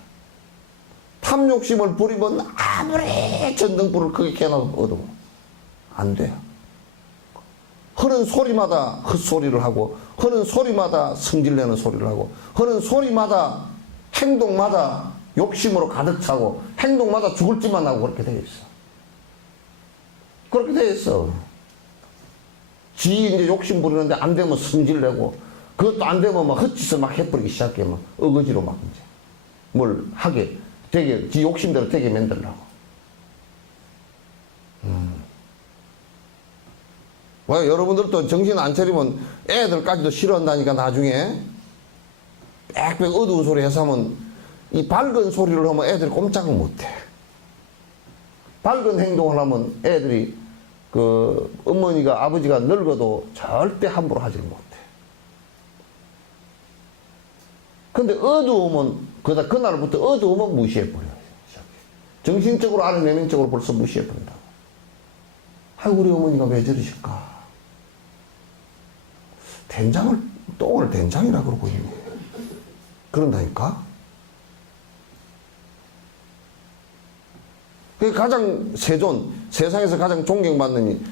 탐욕심을 부리면 아무리 전등불을 크게 켜놔도 어두워. 안 돼요. 하는 소리마다 헛소리를 하고, 하는 소리마다 성질내는 소리를 하고, 하는 소리마다 행동마다 욕심으로 가득 차고, 행동마다 죽을 짓만 하고 그렇게 돼 있어. 그렇게 돼 있어. 지 이제 욕심 부리는데 안 되면 성질내고, 그것도 안 되면 막 헛짓을 막 해버리기 시작해. 막 어거지로 막 이제. 뭘 하게, 되게, 지 욕심대로 되게 만들려고. 왜 여러분들도 정신 안 차리면 애들까지도 싫어한다니까 나중에 빽빽 어두운 소리 해서 하면 이 밝은 소리를 하면 애들이 꼼짝을 못해. 밝은 행동을 하면 애들이 그 어머니가 아버지가 늙어도 절대 함부로 하지를 못해. 근데 어두우면 그날부터 어두우면 무시해버려요. 정신적으로 아래 내면적으로 벌써 무시해버린다고. 아이고 우리 어머니가 왜 저러실까. 똥을 된장이라 그러고 있네. 그런다니까? 그게 가장 세상에서 가장 존경받는,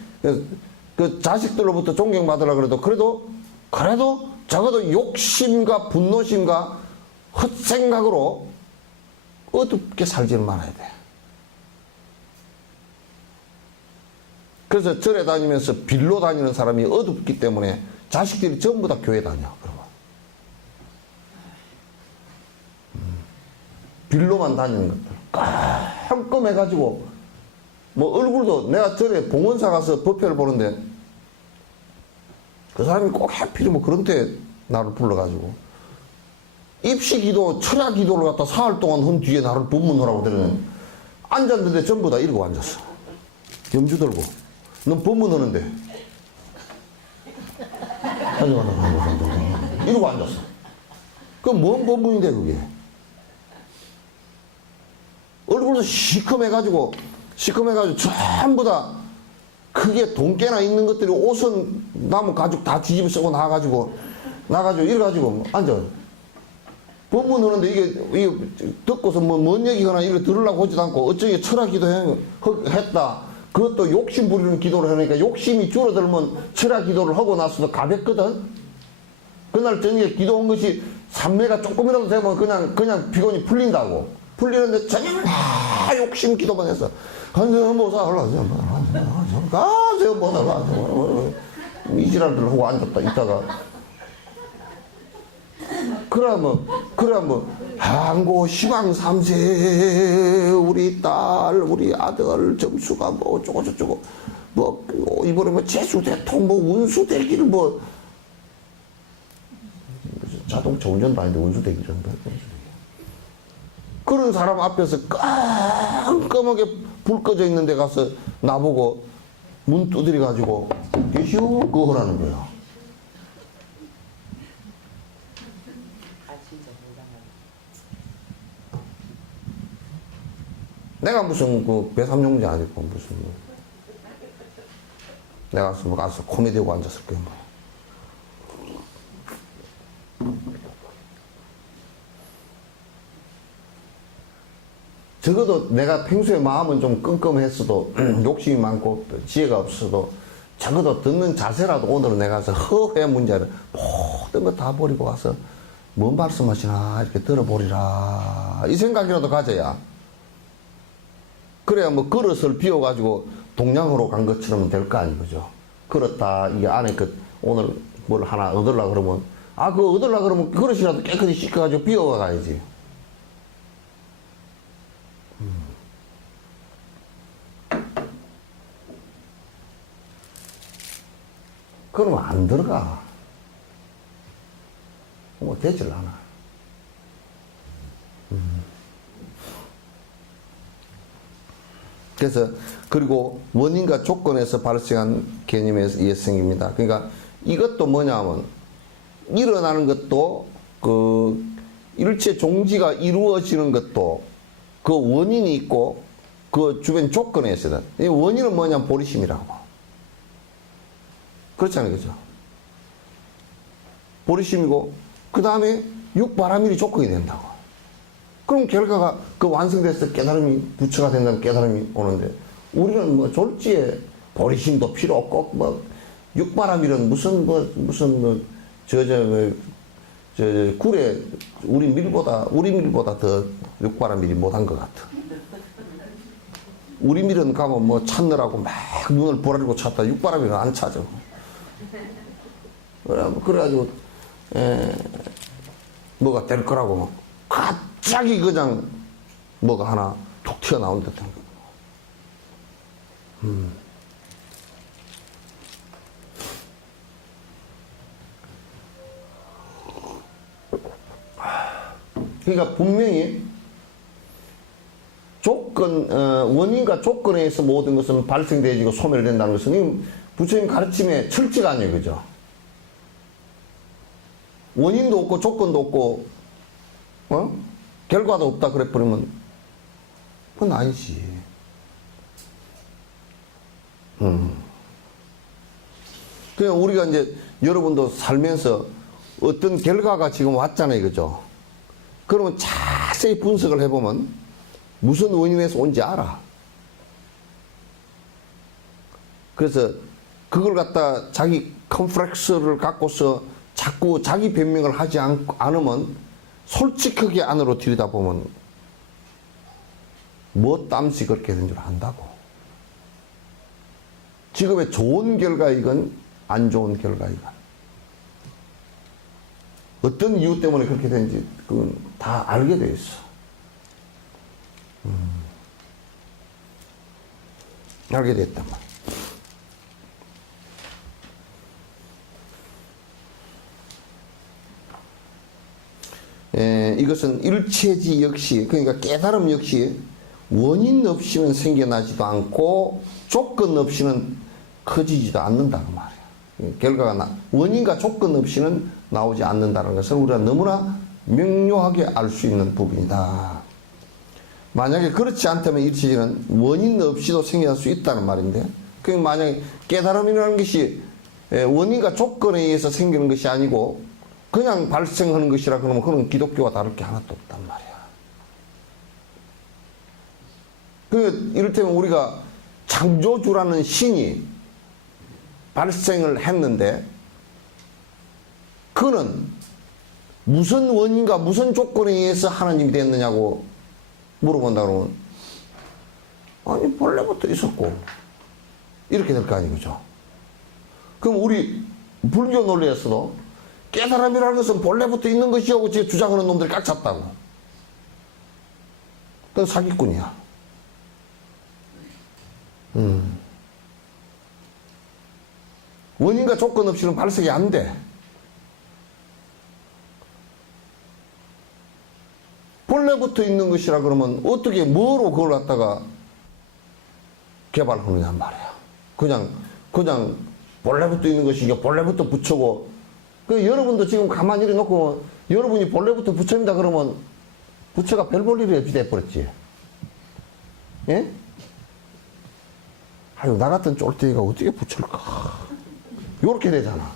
그 자식들로부터 존경받으라 그래도 적어도 욕심과 분노심과 헛생각으로 어둡게 살지는 말아야 돼. 그래서 절에 다니면서 빌로 다니는 사람이 어둡기 때문에 자식들이 전부 다 교회 다녀. 그러면 빌로만 다니는 것들 깜깜해가지고 뭐 얼굴도 내가 절에 봉원사 가서 법회를 보는데 그 사람이 꼭 하필이 뭐 그런 때 나를 불러가지고 입시기도 철야기도를 갖다 사흘 동안 한 뒤에 나를 법문하라고 그러는, 앉았는데 전부 다 이러고 앉았어. 염주 들고 넌 법문하는데 이러고 앉았어. 그럼 뭔 법문인데 그게. 얼굴도 시커매가지고 전부 다 크게 돈깨나 있는 것들이 옷은 나무 가죽 다 뒤집어 쓰고 나가지고 이래가지고 앉아. 법문하는데 이게 듣고서 뭔 얘기거나 이거 들으려고 하지도 않고 어쩌게 철학기도 했다. 그것도 욕심 부리는 기도를 하니까 욕심이 줄어들면 철학 기도를 하고 나서도 가볍거든. 그날 저녁에 기도한 것이 삼매가 조금이라도 되면 그냥 피곤이 풀린다고. 풀리는데 저녁 다 욕심 기도만 했어. 한세모사 올라가세요. 가세요 뭐다가 이지랄들 하고 앉았다 있다가 그러면 항고 시방 3세 우리 딸 우리 아들 점수가 뭐 어쩌고 저쩌고 뭐 이번에 뭐 재수대통 뭐 운수대기를 뭐 자동차 운전도 아닌데 운수대기를 그런 사람 앞에서 깜깜하게 불 꺼져 있는 데 가서 나보고 문 두드려 가지고 계시오 그거 하라는 거야. 내가 무슨 그 배삼용자 아니고 무슨 뭐. 내가 가서 코미디하고 앉았을 거야 뭐. 적어도 내가 평소에 마음은 좀 끔끔했어도 욕심이 많고 지혜가 없어도 적어도 듣는 자세라도 오늘은 내가 가서 허회 문제를 모든 거 다 버리고 가서 뭔 말씀하시나 이렇게 들어보리라 이 생각이라도 가져야 그래야 뭐 그릇을 비워가지고 동양으로 간 것처럼 될 거 아니죠. 그렇다 이게 안에 그 오늘 뭘 하나 얻으려고 그러면 그거 얻으려고 그러면 그릇이라도 깨끗이 씻어가지고 비워가 가야지. 그러면 안 들어가. 뭐 되질 않아. 그래서 그리고 원인과 조건에서 발생한 개념에 의해서 생깁니다. 그러니까 이것도 뭐냐면 일어나는 것도 그 일체 종지가 이루어지는 것도 그 원인이 있고 그 주변 조건에 있어야 돼. 이 원인은 뭐냐면 보리심이라고. 그렇잖아요, 그죠? 보리심이고 그 다음에 육바라밀이 조건이 된다고. 그럼 결과가 그 완성됐을 때 깨달음이 부처가 된다는 깨달음이 오는데 우리는 뭐 졸지에 보리심도 필요 없고 뭐 육바라밀은 무슨 굴에 우리 밀보다 더 육바라밀이 못한 것 같아. 우리 밀은 가면 뭐 찾느라고 막 눈을 부라리고 찾다 육바라밀은 안 찾아. 그래가지고 뭐가 될 거라고 갑자기 그냥 뭐가 하나 툭 튀어나온 듯한 거. 그러니까 분명히 원인과 조건에 의해서 모든 것은 발생되어지고 소멸된다는 것은 부처님 가르침의 철칙 아니에요, 그죠? 원인도 없고 조건도 없고 결과도 없다 그래 버리면 그건 아니지. 그냥 우리가 이제 여러분도 살면서 어떤 결과가 지금 왔잖아요, 그죠? 그러면 자세히 분석을 해보면 무슨 원인에서 온지 알아. 그래서 그걸 갖다 자기 컴플렉스를 갖고서 자꾸 자기 변명을 하지 않으면 솔직하게 안으로 들여다보면 뭐 땀시 그렇게 된 줄 안다고. 지금의 좋은 결과이건 안 좋은 결과이건 어떤 이유 때문에 그렇게 된지 그건 다 알게 돼 있어. 알게 됐단 말이야. 이것은 일체지 역시, 그러니까 깨달음 역시 원인 없이는 생겨나지도 않고 조건 없이는 커지지도 않는다 그 말이야. 결과가 원인과 조건 없이는 나오지 않는다는 것을 우리가 너무나 명료하게 알 수 있는 부분이다. 만약에 그렇지 않다면 일체지는 원인 없이도 생겨날 수 있다는 말인데, 그러니까 만약에 깨달음이라는 것이 원인과 조건에 의해서 생기는 것이 아니고 그냥 발생하는 것이라 그러면 그건 기독교와 다를 게 하나도 없단 말이야. 그러니까 이를테면 우리가 창조주라는 신이 발생을 했는데 그는 무슨 원인과 무슨 조건에 의해서 하나님이 됐느냐고 물어본다 그러면 아니 본래부터 있었고 이렇게 될 거 아니죠. 그럼 우리 불교 논리에서도 깨달음이라는 것은 본래부터 있는 것이라고 지금 주장하는 놈들이 꽉 찼다고. 그건 사기꾼이야. 원인과 조건 없이는 발생이 안 돼. 본래부터 있는 것이라 그러면 어떻게 뭐로 그걸 갖다가 개발하느냐 말이야. 그냥 본래부터 있는 것이 이게 본래부터 부처고, 그 여러분도 지금 가만히 이래 놓고 여러분이 본래부터 부처입니다 그러면 부처가 별 볼 일이 없이 돼버렸지. 예? 아유, 나 같은 쫄대기가 어떻게 부처일까? 요렇게 되잖아.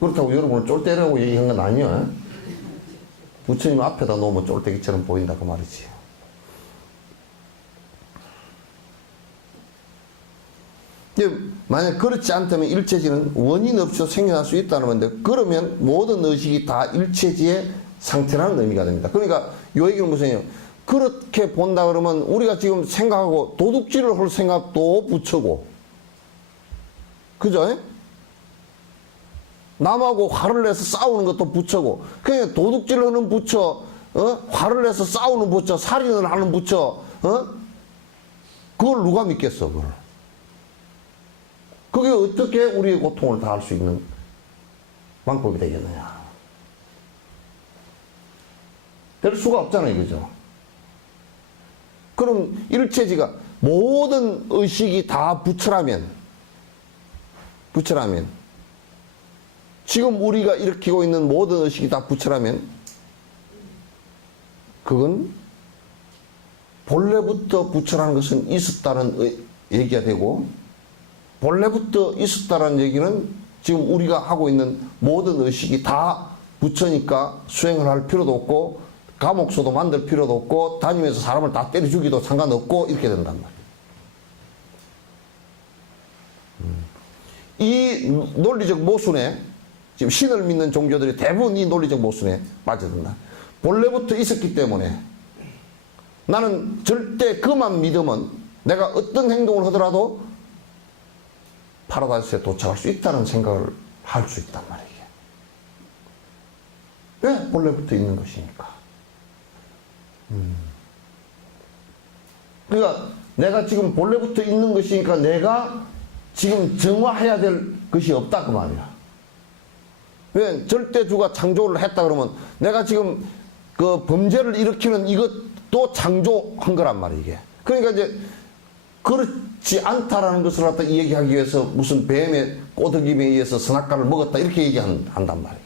그렇다고 여러분을 쫄대라고 얘기한 건 아니야. 부처님 앞에다 놓으면 쫄대기처럼 보인다 그 말이지. 만약 그렇지 않다면 일체지는 원인 없이도 생겨날 수 있다는 건데, 그러면 모든 의식이 다 일체지의 상태라는 의미가 됩니다. 그러니까 요 얘기는 무슨 얘기예요? 그렇게 본다 그러면 우리가 지금 생각하고 도둑질을 할 생각도 부처고, 그죠? 남하고 화를 내서 싸우는 것도 부처고, 그냥 도둑질을 하는 부처, 화를 내서 싸우는 부처, 살인을 하는 부처, 그걸 누가 믿겠어, 그걸. 그게 어떻게 우리의 고통을 다 할 수 있는 방법이 되겠느냐. 될 수가 없잖아요, 그죠? 그럼 일체지가 모든 의식이 다 부처라면 지금 우리가 일으키고 있는 모든 의식이 다 부처라면 그건 본래부터 부처라는 것은 있었다는 얘기가 되고 본래부터 있었다는 얘기는 지금 우리가 하고 있는 모든 의식이 다 부처니까 수행을 할 필요도 없고 감옥소도 만들 필요도 없고 다니면서 사람을 다 때려 죽이도 상관없고 이렇게 된단 말이에요. 이 논리적 모순에 지금 신을 믿는 종교들이 대부분 이 논리적 모순에 빠져든다. 본래부터 있었기 때문에 나는 절대 그만 믿으면 내가 어떤 행동을 하더라도 파라다이스에 도착할 수 있다는 생각을 할 수 있단 말이에요. 왜? 본래부터 있는 것이니까. 그러니까 내가 지금 본래부터 있는 것이니까 내가 지금 정화해야 될 것이 없다 그 말이야. 왜? 절대주가 창조를 했다 그러면 내가 지금 그 범죄를 일으키는 이것도 창조한 거란 말이야 이게. 그러니까 이제 그렇지 않다라는 것을 갖다 얘기하기 위해서 무슨 뱀의 꼬드김에 의해서 선악과를 먹었다 이렇게 얘기한단 말이에요.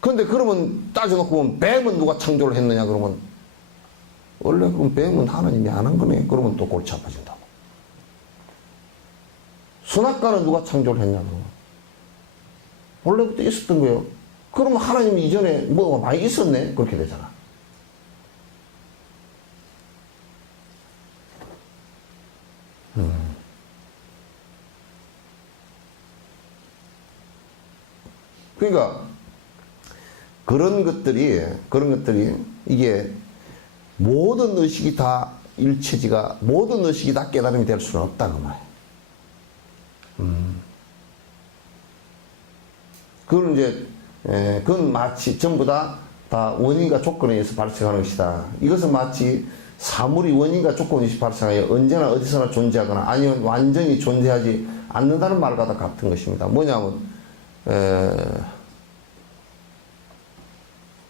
그런데 그러면 따져놓고 보면 뱀은 누가 창조를 했느냐 그러면 원래 그럼 뱀은 하나님이 안 한 거네. 그러면 또 골치 아파진다고. 선악과는 누가 창조를 했냐 그러면 원래부터 있었던 거예요. 그러면 하나님이 이전에 뭐가 많이 있었네 그렇게 되잖아. 그러니까 그런 것들이 이게 모든 의식이 다 일체지가 모든 의식이 다 깨달음이 될 수는 없다 그 말이에요. 그건 이제 그건 마치 전부 다 원인과 조건에 의해서 발생하는 것이다. 이것은 마치 사물이 원인과 조건에 의해서 발생하여 언제나 어디서나 존재하거나 아니면 완전히 존재하지 않는다는 말과 같은 것입니다. 뭐냐면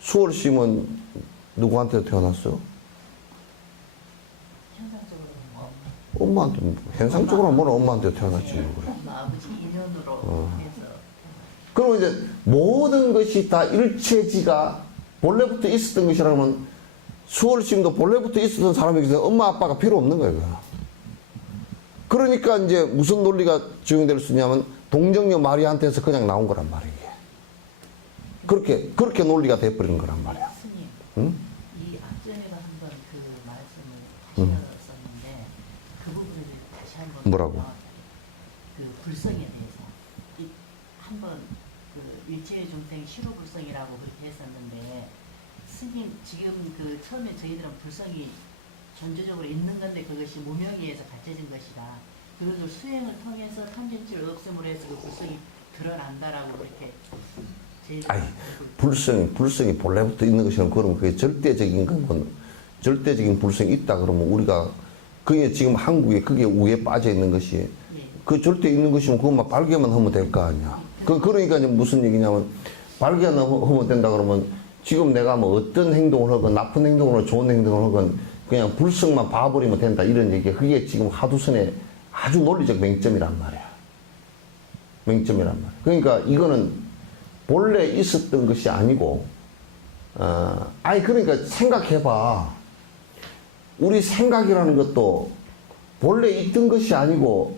수월심은 누구한테 태어났어요? 현상적으로는 뭐 엄마한테. 현상적으로는 뭐는 엄마한테 태어났지 뭐 그래. 엄마 아버지 인연으로 해서 그럼 이제 모든 것이 다 일체지가 본래부터 있었던 것이라면 수월심도 본래부터 있었던 사람에게 엄마 아빠가 필요 없는 거예요. 그러니까 이제 무슨 논리가 적용될 수 있냐면 동정녀 마리아한테서 그냥 나온 거란 말이에요. 그렇게 논리가 돼버리는 거란 말이야. 스님, 응? 이 앞전에도 한번 그 말씀을 하셨었는데 그 부분을 다시 한번 뭐라고? 그 불성에 대해서 한번 그 일체의 중생 시로불성이라고 그렇게 했었는데 스님 지금 그 처음에 저희들은 불성이 존재적으로 있는 건데 그것이 무명에 의해서 갖춰진 것이다. 그것을 수행을 통해서 탐진치를 없음으로 해서 그 불성이 드러난다라고 그렇게 아니, 불성이 본래부터 있는 것이면 그러면 그게 절대적인 건 절대적인 불성이 있다 그러면 우리가 그게 지금 한국에 그게 우에 빠져 있는 것이 그 절대 있는 것이면 그것만 발견만 하면 될 거 아니야. 그러니까 이제 무슨 얘기냐면 발견만 하면 된다 그러면 지금 내가 뭐 어떤 행동을 하건 나쁜 행동을 하건 좋은 행동을 하건 그냥 불성만 봐버리면 된다 이런 얘기야. 그게 지금 하두선의 아주 논리적 맹점이란 말이야. 맹점이란 말이야. 그러니까 이거는 본래 있었던 것이 아니고, 그러니까 생각해봐. 우리 생각이라는 것도 본래 있던 것이 아니고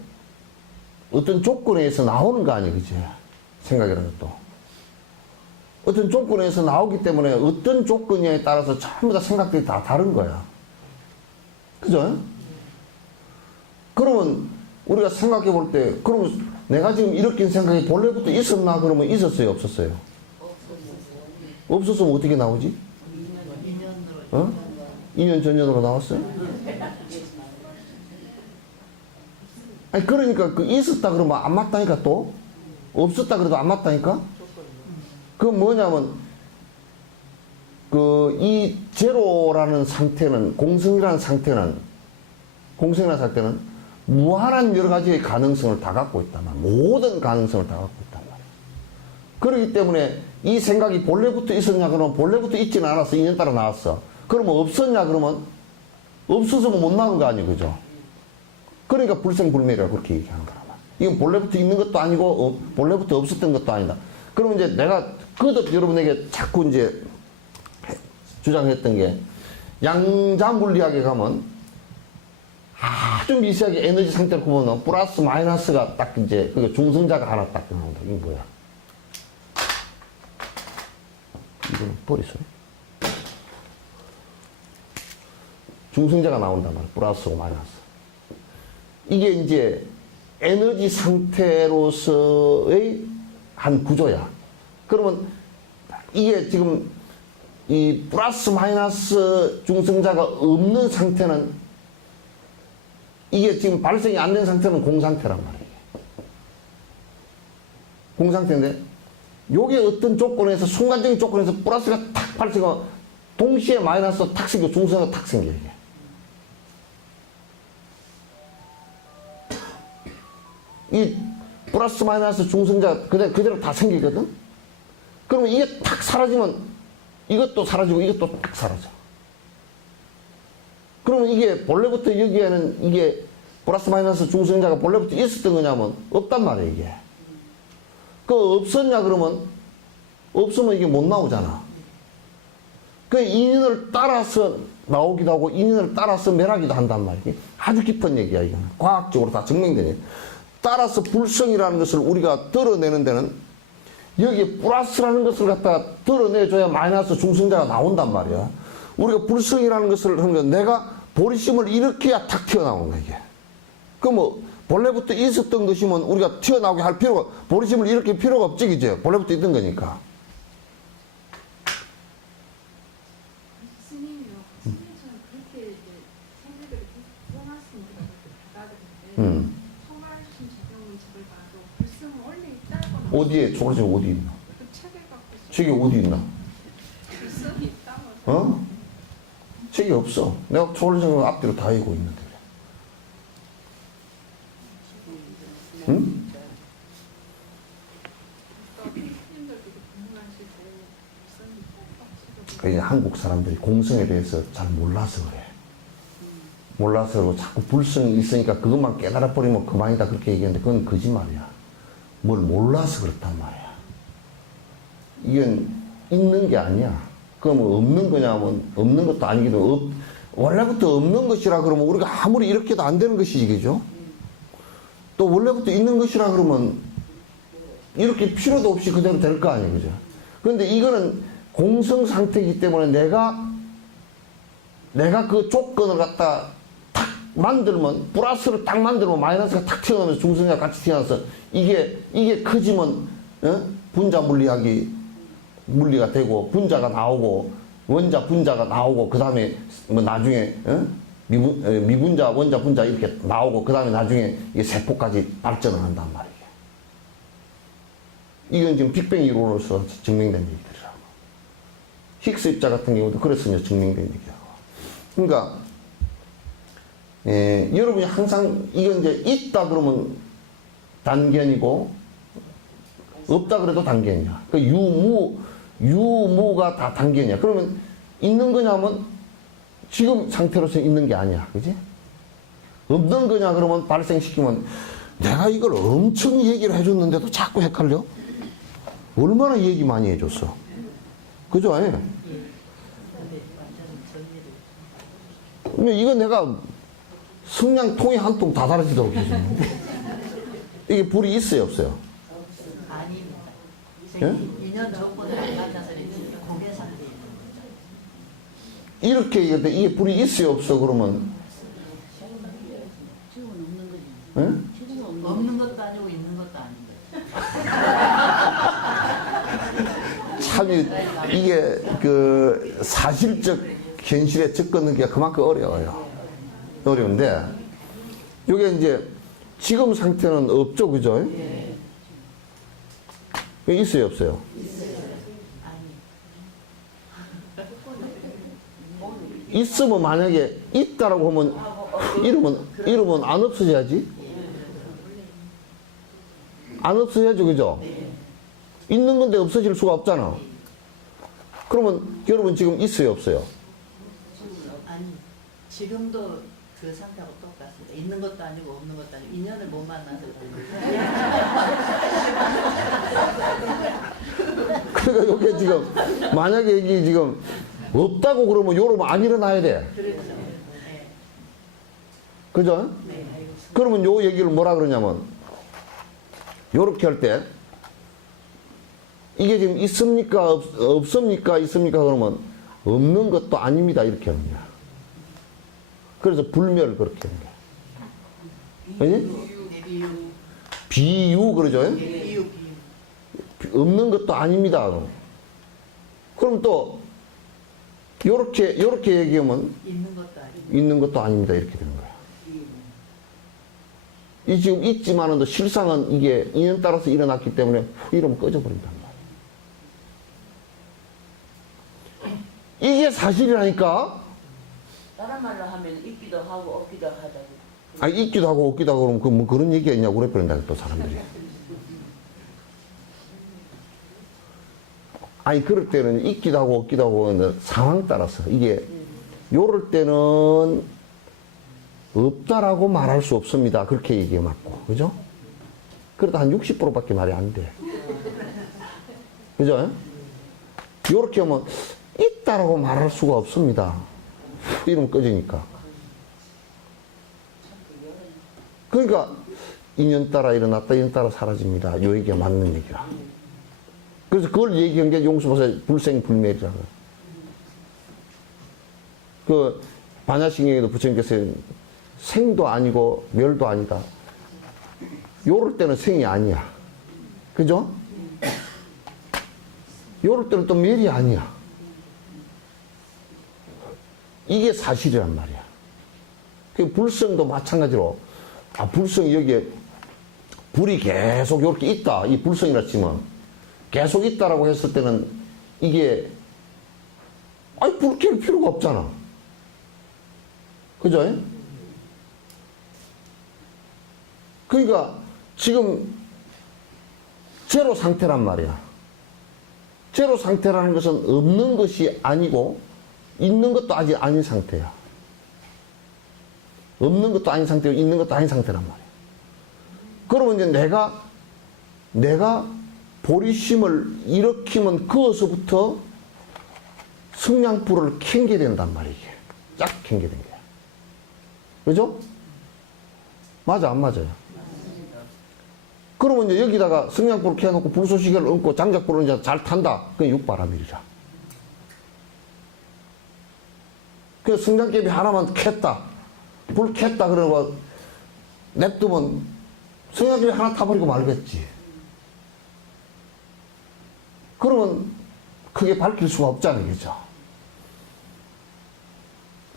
어떤 조건에 의해서 나오는 거 아니야, 그치? 생각이라는 것도. 어떤 조건에 의해서 나오기 때문에 어떤 조건에 따라서 전부 다 생각들이 다 다른 거야. 그죠? 그러면 우리가 생각해 볼 때, 그러면 내가 지금 일으킨 생각이 본래부터 있었나? 그러면 있었어요? 없었어요? 없었으면 어떻게 나오지? 2년 전년으로 나왔어요? 아니, 그러니까 그 있었다 그러면 안 맞다니까 또? 없었다 그래도 안 맞다니까? 그건 뭐냐면, 이 제로라는 상태는, 공성이라는 상태는 무한한 여러 가지의 가능성을 다 갖고 있단 말이야. 모든 가능성을 다 갖고 있단 말이야. 그렇기 때문에 이 생각이 본래부터 있었냐 그러면 본래부터 있지는 않았어. 인연 따라 나왔어. 그러면 없었냐 그러면 없어서면 못 나오는 거 아니에요. 그죠? 그러니까 불생불멸이라고 그렇게 얘기하는 거란 말이야. 이건 본래부터 있는 것도 아니고 본래부터 없었던 것도 아니다. 그러면 이제 내가 거듭 여러분에게 자꾸 이제 주장했던 게 양자물리학에 가면 아주 미세하게 에너지 상태를 보면 플러스 마이너스가 딱 이제 그 중성자가 하나 딱 나온다. 이게 뭐야? 이건 버리세요. 중성자가 나온단 말이야. 플러스고 마이너스. 이게 이제 에너지 상태로서의 한 구조야. 그러면 이게 지금 이 플러스 마이너스 중성자가 없는 상태는 이게 지금 발생이 안 된 상태는 공상태란 말이에요. 공상태인데 요게 어떤 조건에서 순간적인 조건에서 플러스가 탁 발생하고 동시에 마이너스가 탁 생겨 중성자가 탁 생겨 이게. 이 플러스 마이너스 중성자 그대로 다 생기거든? 그러면 이게 탁 사라지면 이것도 사라지고 이것도 딱 사라져. 그러면 이게 본래부터 여기에는 이게 플러스 마이너스 중성자가 본래부터 있었던 거냐면 없단 말이에요 이게. 그 없었냐 그러면 없으면 이게 못 나오잖아. 그 인연을 따라서 나오기도 하고 인연을 따라서 멸하기도 한단 말이에요. 아주 깊은 얘기야 이거는. 과학적으로 다 증명된 얘기. 따라서 불성이라는 것을 우리가 드러내는 데는 여기에 플러스라는 것을 갖다가 드러내줘야 마이너스 중성자가 나온단 말이야. 우리가 불성이라는 것을 하는 건 내가 보리심을 일으켜야 탁 튀어나오는 거야, 이게. 그 뭐, 본래부터 있었던 것이면 우리가 튀어나오게 할 필요가, 보리심을 일으킬 필요가 없지, 그죠? 본래부터 있던 거니까. 스님이요. 스님처럼 그렇게 이제 생각을 써놨으니까 그렇게 받아들인데 청하신 제경의 집을 봐도 불성은 원래 있다고 어디에, 초가집 어디 있나? 그 책을 갖고 있어요. 책이 어디 있나? 불성이 있다고 어? 책이 없어. 내가 초가집을 앞뒤로 다 읽고 있는데. 응? 스님들도 공부하실 때 불성이 있다고 그 이제 한국 사람들이 공성에 대해서 잘 몰라서 그래. 몰라서 그러고 자꾸 불성이 있으니까 그것만 깨달아버리면 그만이다 그렇게 얘기하는데 그건 거짓말이야. 뭘 몰라서 그렇단 말이야. 이건 있는 게 아니야. 그러면 없는 거냐면 없는 것도 아니기도 원래부터 없는 것이라 그러면 우리가 아무리 이렇게 해도 안 되는 것이지, 그죠? 또 원래부터 있는 것이라 그러면 이렇게 필요도 없이 그대로 될 거 아니에요, 그죠? 그런데 이거는 공성 상태이기 때문에 내가 그 조건을 갖다 탁 만들면, 플러스를 딱 만들면 마이너스가 탁 튀어나오면서 중성자가 같이 튀어나와서 이게 커지면, 분자 물리가 되고, 분자가 나오고, 원자, 분자가 나오고, 그 다음에 뭐 나중에, 미분자, 원자, 분자 이렇게 나오고, 그 다음에 나중에 이 세포까지 발전을 한단 말이에요. 이건 지금 빅뱅 이론으로서 증명된 얘기들이라고. 힉스 입자 같은 경우도 그래서 이제 증명된 얘기라고. 그러니까, 여러분이 항상 이건 이제 있다 그러면 단견이고, 없다 그래도 단견이야. 그 유무가 다 단견이야. 그러면 있는 거냐면 지금 상태로서 있는 게 아니야. 그지? 없는 거냐 그러면 발생시키면 내가 이걸 엄청 얘기를 해줬는데도 자꾸 헷갈려? 얼마나 얘기 많이 해줬어. 그죠? 예. 이거 내가 성냥 통이 한 통 다 달아지도록 해주는데 이게 불이 있어요 없어요? 아닙니다. 예? 2년 조건을 안 맞아서 공개 상태에 있는 거죠. 이렇게 얘기할 이게 불이 있어요 없어 그러면 지금은 없는 거지. 예? 지금은 없는 거지. 없는 것도 아니고 있는 것도 아닌 거예요. 참 이게 그 사실적 현실에 접근하기가 그만큼 어려워요. 어려운데 이게 이제 지금 상태는 없죠, 그죠? 있어요, 없어요? 있으면 만약에 있다라고 하면 이러면 안 없어져야지. 안 없어져야죠, 그죠? 있는 건데 없어질 수가 없잖아. 그러면 여러분 지금 있어요, 없어요? 아니, 지금도 그 상태하고 똑같습니다. 있는 것도 아니고 없는 것도 아니고 인연을 못 만나서 그런 그러니까 이게 지금 만약에 이게 지금 없다고 그러면 여러분 안 일어나야 돼. 그렇죠. 네. 그죠? 네, 알고 있습니다. 그러면 요 얘기를 뭐라 그러냐면 요렇게 할 때 이게 지금 있습니까 없습니까 있습니까 그러면 없는 것도 아닙니다 이렇게 하는 거야. 그래서 불멸 그렇게 하는 거야. 그지? 비유 그러죠? 비유. 없는 것도 아닙니다. 그럼 또 요렇게 얘기하면 있는 것도 아니고. 있는 것도 아닙니다 이렇게 되는 거야. 이 지금 있지만은 실상은 이게 인연 따라서 일어났기 때문에 이러면 꺼져버린단 말이야. 이게 사실이라니까. 다른 말로 하면 있기도 하고 없기도 하다고. 아니 있기도 하고 없기도 하고 그러면 뭐 그런 얘기가 있냐고 그래 버린다 또 사람들이. 아니 그럴 때는 있기도 하고 없기도 하고 상황 따라서 이게 요럴 때는 없다라고 말할 수 없습니다. 그렇게 얘기해 맞고 그죠? 그래도 한 60%밖에 말이 안 돼. 그죠? 요렇게 하면 있다라고 말할 수가 없습니다. 이러면 꺼지니까. 그러니까 인연 따라 일어났다 인연 따라 사라집니다. 요 얘기가 맞는 얘기라. 그래서 그걸 얘기한 게 용수보살 불생불멸이라고. 그 반야신경에도 부처님께서 생도 아니고 멸도 아니다. 요럴 때는 생이 아니야. 그죠? 요럴 때는 또 멸이 아니야. 이게 사실이란 말이야. 그 불성도 마찬가지로 불성이 여기에 불이 계속 이렇게 있다. 이 불성이라 치면 계속 있다라고 했을 때는 이게 불 켤 필요가 없잖아. 그죠? 그러니까 지금 제로 상태란 말이야. 제로 상태라는 것은 없는 것이 아니고 있는 것도 아직 아닌 상태야. 없는 것도 아닌 상태고 있는 것도 아닌 상태란 말이야. 그러면 이제 내가 보리심을 일으키면 그어서부터 성냥불을 켜게 된단 말이야. 이게 쫙 켜게 된 거야. 그죠? 맞아 안 맞아요? 그러면 이제 여기다가 성냥불을 켜놓고 불쏘시개를 얹고 장작불을 이제 잘 탄다. 그게 육바라밀이라. 그 성냥개비 하나만 켰다. 불 켰다 그러고 냅두면 성냥개비 하나 타버리고 말겠지. 그러면 크게 밝힐 수가 없잖아요. 그죠?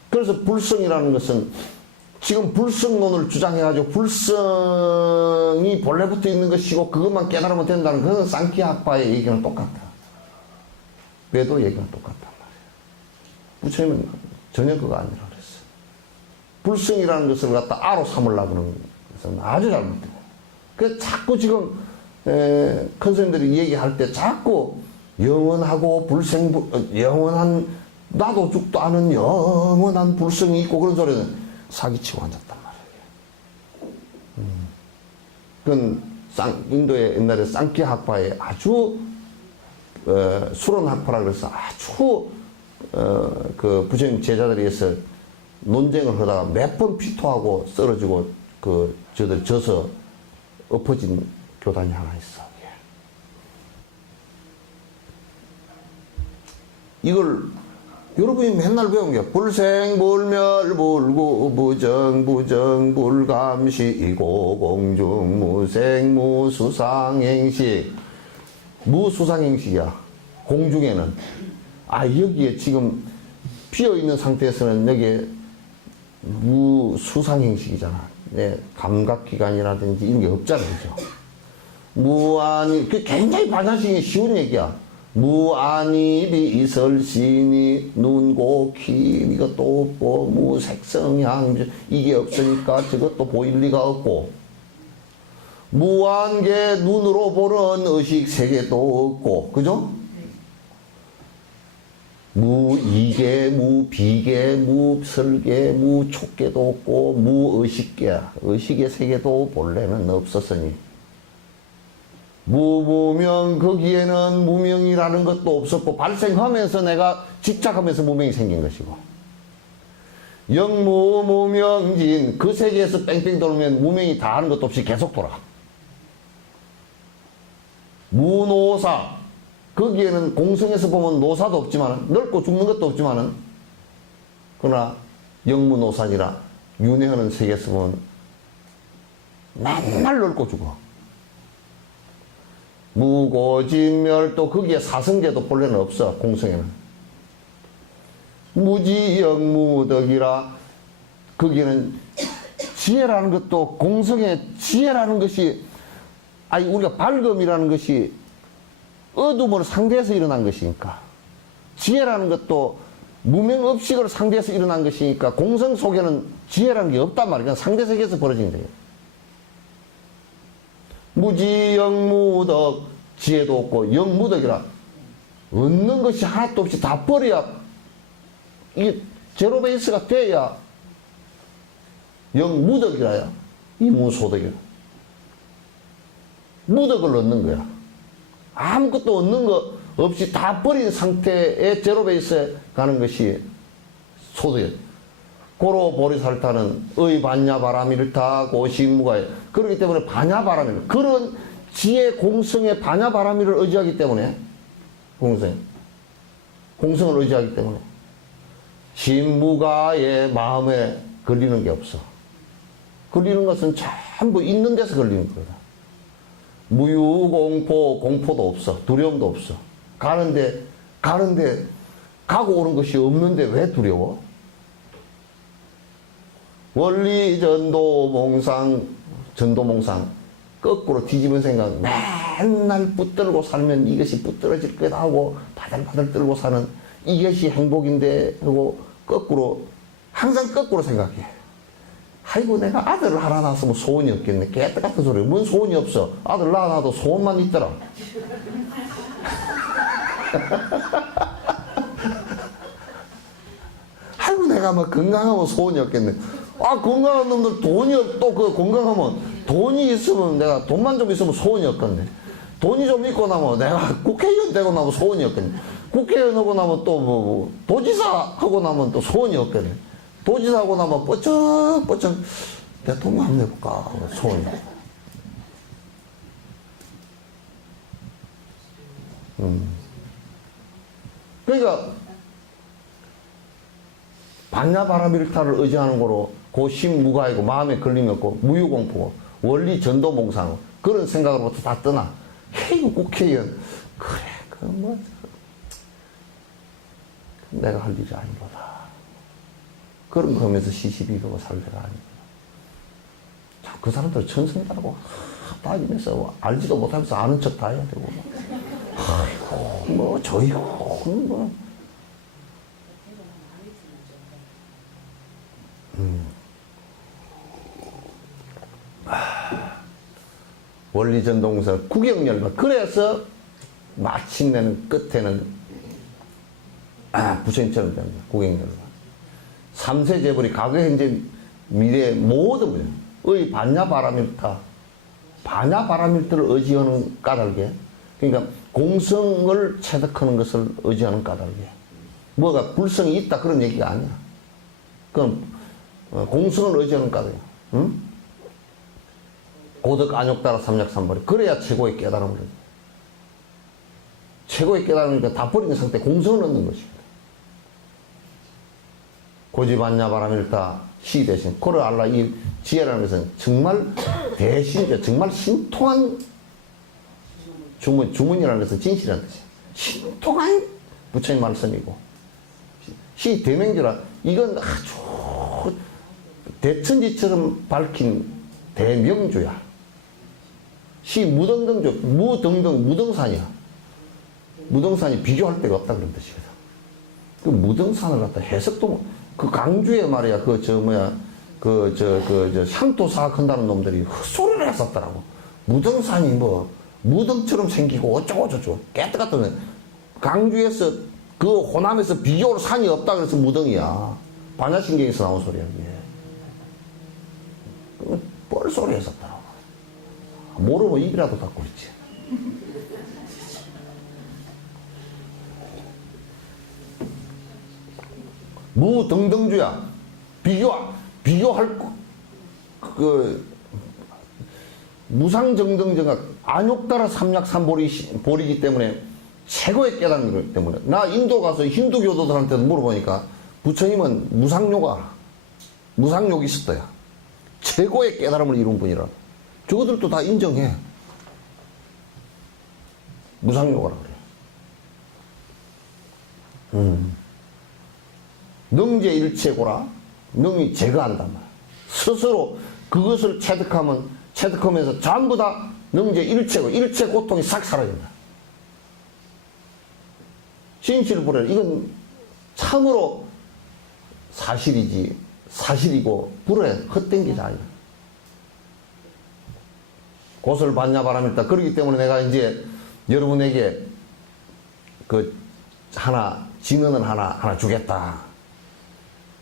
그래서 불성이라는 것은 지금 불성론을 주장해가지고 불성이 본래부터 있는 것이고 그것만 깨달으면 된다는 그건 쌍키학파의 얘기는 똑같아. 외도 얘기는 똑같단 말이에요. 부처님은 전혀 그거 아니라 그랬어. 불성이라는 것을 갖다 아로 삼으려고 하는 것은 아주 잘못되고. 그래서 자꾸 지금 큰 스님들이 얘기할 때 자꾸 영원하고 영원한 나도 죽도 않은 영원한 불성이 있고 그런 소리는 사기치고 앉았단 말이에요. 그건 인도의 옛날에 쌍키 학파의 아주 수론 학파라 그래서 아주 그 부처님 제자들이 해서 논쟁을 하다가 몇 번 피토하고 쓰러지고 저들 져서 엎어진 교단이 하나 있어. 이걸 여러분이 맨날 배운 게 불생불멸 불구 부정 불감시이고 공중 무생 무수상행식. 무수상행식이야. 공중에는 여기에 지금 비어있는 상태에서는 여기에 무수상행식이잖아. 감각기관이라든지 이런 게 없잖아. 그죠? 무한히 그 굉장히 반야신이 쉬운 얘기야. 무한히 비설신이 눈고키 이것도 없고 무색성향 이게 없으니까 저것도 보일 리가 없고 무한계 눈으로 보는 의식 세계도 없고, 그죠? 무이계, 무비계, 무설계, 무촉계도 없고, 무의식계야. 의식의 세계도 본래는 없었으니. 무무명, 거기에는 무명이라는 것도 없었고, 발생하면서 내가 집착하면서 무명이 생긴 것이고. 영무, 무명진, 그 세계에서 뺑뺑 돌면 무명이 다 하는 것도 없이 계속 돌아. 무노사, 거기에는 공성에서 보면 노사도 없지만, 넓고 죽는 것도 없지만은, 그러나 영무노산이라 윤회하는 세계에서 보면 맨날 넓고 죽어. 무고진멸도 거기에 사성제도 본래는 없어, 공성에는. 무지영무덕이라 거기에는 지혜라는 것도 공성의 지혜라는 것이 아니 우리가 밝음이라는 것이 어둠을 상대해서 일어난 것이니까 지혜라는 것도 무명업식을 상대해서 일어난 것이니까 공성 속에는 지혜라는 게 없단 말이야. 상대 세계에서 벌어진 거예요. 무지영무덕 지혜도 없고 영무덕이라 얻는 것이 하나도 없이 다 버려야 이게 제로 베이스가 돼야 영무덕이라야 이 무소덕이라 무덕을 얻는 거야. 아무것도 얻는 거 없이 다 버린 상태의 제로 베이스에 가는 것이 소덕이야. 고로 보리살타는 의 반야바라밀타 고시무가에 그렇기 때문에 반야바라밀 그런 지혜 공성의 반야바라밀을 의지하기 때문에 공성을 의지하기 때문에 신무가의 마음에 걸리는 게 없어. 걸리는 것은 전부 있는 데서 걸리는 거다. 무유공포 공포도 없어. 두려움도 없어. 가는데 가고 오는 것이 없는데 왜 두려워? 원리 전도몽상 거꾸로 뒤집은 생각 맨날 붙들고 살면 이것이 붙들어질 거다 하고 바들바들 떨고 사는 이것이 행복인데 하고 거꾸로 항상 거꾸로 생각해. 아이고 내가 아들을 하나 낳았으면 소원이 없겠네. 깨끗 같은 소리. 뭔 소원이 없어. 아들 낳아놔도 소원만 있더라. 아이고 내가 뭐 건강하면 소원이 없겠네. 아 건강한 놈들 돈이 또 그 건강하면 돈이 있으면 내가 돈만 좀 있으면 소원이 없겠네. 돈이 좀 있고 나면 내가 국회의원 되고 나면 소원이 없겠네. 국회의원 하고 나면 또 뭐 도지사 하고 나면 또 소원이 없겠네. 도지사 하고 나면 뻗쩍뻗쩍 대통령 한번 해볼까 소원이. 그러니까 반야바라밀타를 의지하는 거로 고심무가이고 마음에 걸림이 없고 무유공포고 원리 전도몽상 그런 생각으로부터 다 떠나. 헤이 국회의원 그래 그 뭐 내가 할 일이 아니로다. 그런 거 하면서 시시비비고 살 때가 아니고 참 그 사람들 천성이라고 따지면서 알지도 못하면서 아는 척 다 해야 되고 아이고 뭐 저희고 뭐 원리전동설 구경열반 그래서 마침내는 끝에는 부처님처럼 됩니다. 구경열반 3세 재벌이 과거 현재 미래 모든 분의 반야바라밀타 반야바라밀타를 의지하는 까닭에 그러니까 공성을 체득하는 것을 의지하는 까닭에 뭐가 불성이 있다 그런 얘기가 아니야. 그럼 공성을 의지하는 까닭이야. 응? 고덕 안욕따라 삼약삼벌이 그래야 최고의 깨달음을 얻는 최고의 깨달음이니까 다 버린 상태 공성을 얻는 것입니다. 고지반야바라밀타 시 대신 코를 알라 이 지혜라는 것은 정말 대신이죠. 정말 신통한 주문이라는 것은 진실이라는 뜻이에요. 신통한 부처님 말씀이고 시 대명주라 이건 아주 대천지처럼 밝힌 대명주야. 시 무등등주 무등산이야. 무등산이 비교할 데가 없다 그런 뜻이거든. 그 무등산을 갖다 해석도 그 강주에 말이야 그 저 뭐야 그 저 향토 사학한다는 놈들이 헛소리를 했었더라고. 무등산이 뭐 무등처럼 생기고 어쩌고저쩌고 깨끗하던 강주에서 그 호남에서 비교로 산이 없다 그래서 무등이야. 반야신경에서 나온 소리야 이게. 그건 뻘소리 했었다. 모르고 입이라도 닫고 있지. 무등등주야. 비교할 무상정등정가 안욕따라 삼약삼보리이기 때문에 최고의 깨달은 거기 때문에 나 인도 가서 힌두교도들한테도 물어보니까 부처님은 무상욕이 있었다야. 최고의 깨달음을 이룬 분이라. 저것들도 다 인정해. 무상욕이라 그래. 능제일체고라. 능이 제거한단 말이야. 스스로 그것을 체득하면서 전부 다 능제일체고 일체 고통이 싹 사라진다. 진실불에 이건 참으로 사실이고 불에 헛된 게 아니야. 곳을 봤냐 바람일다. 그렇기 때문에 내가 이제 여러분에게 진언을 하나 주겠다.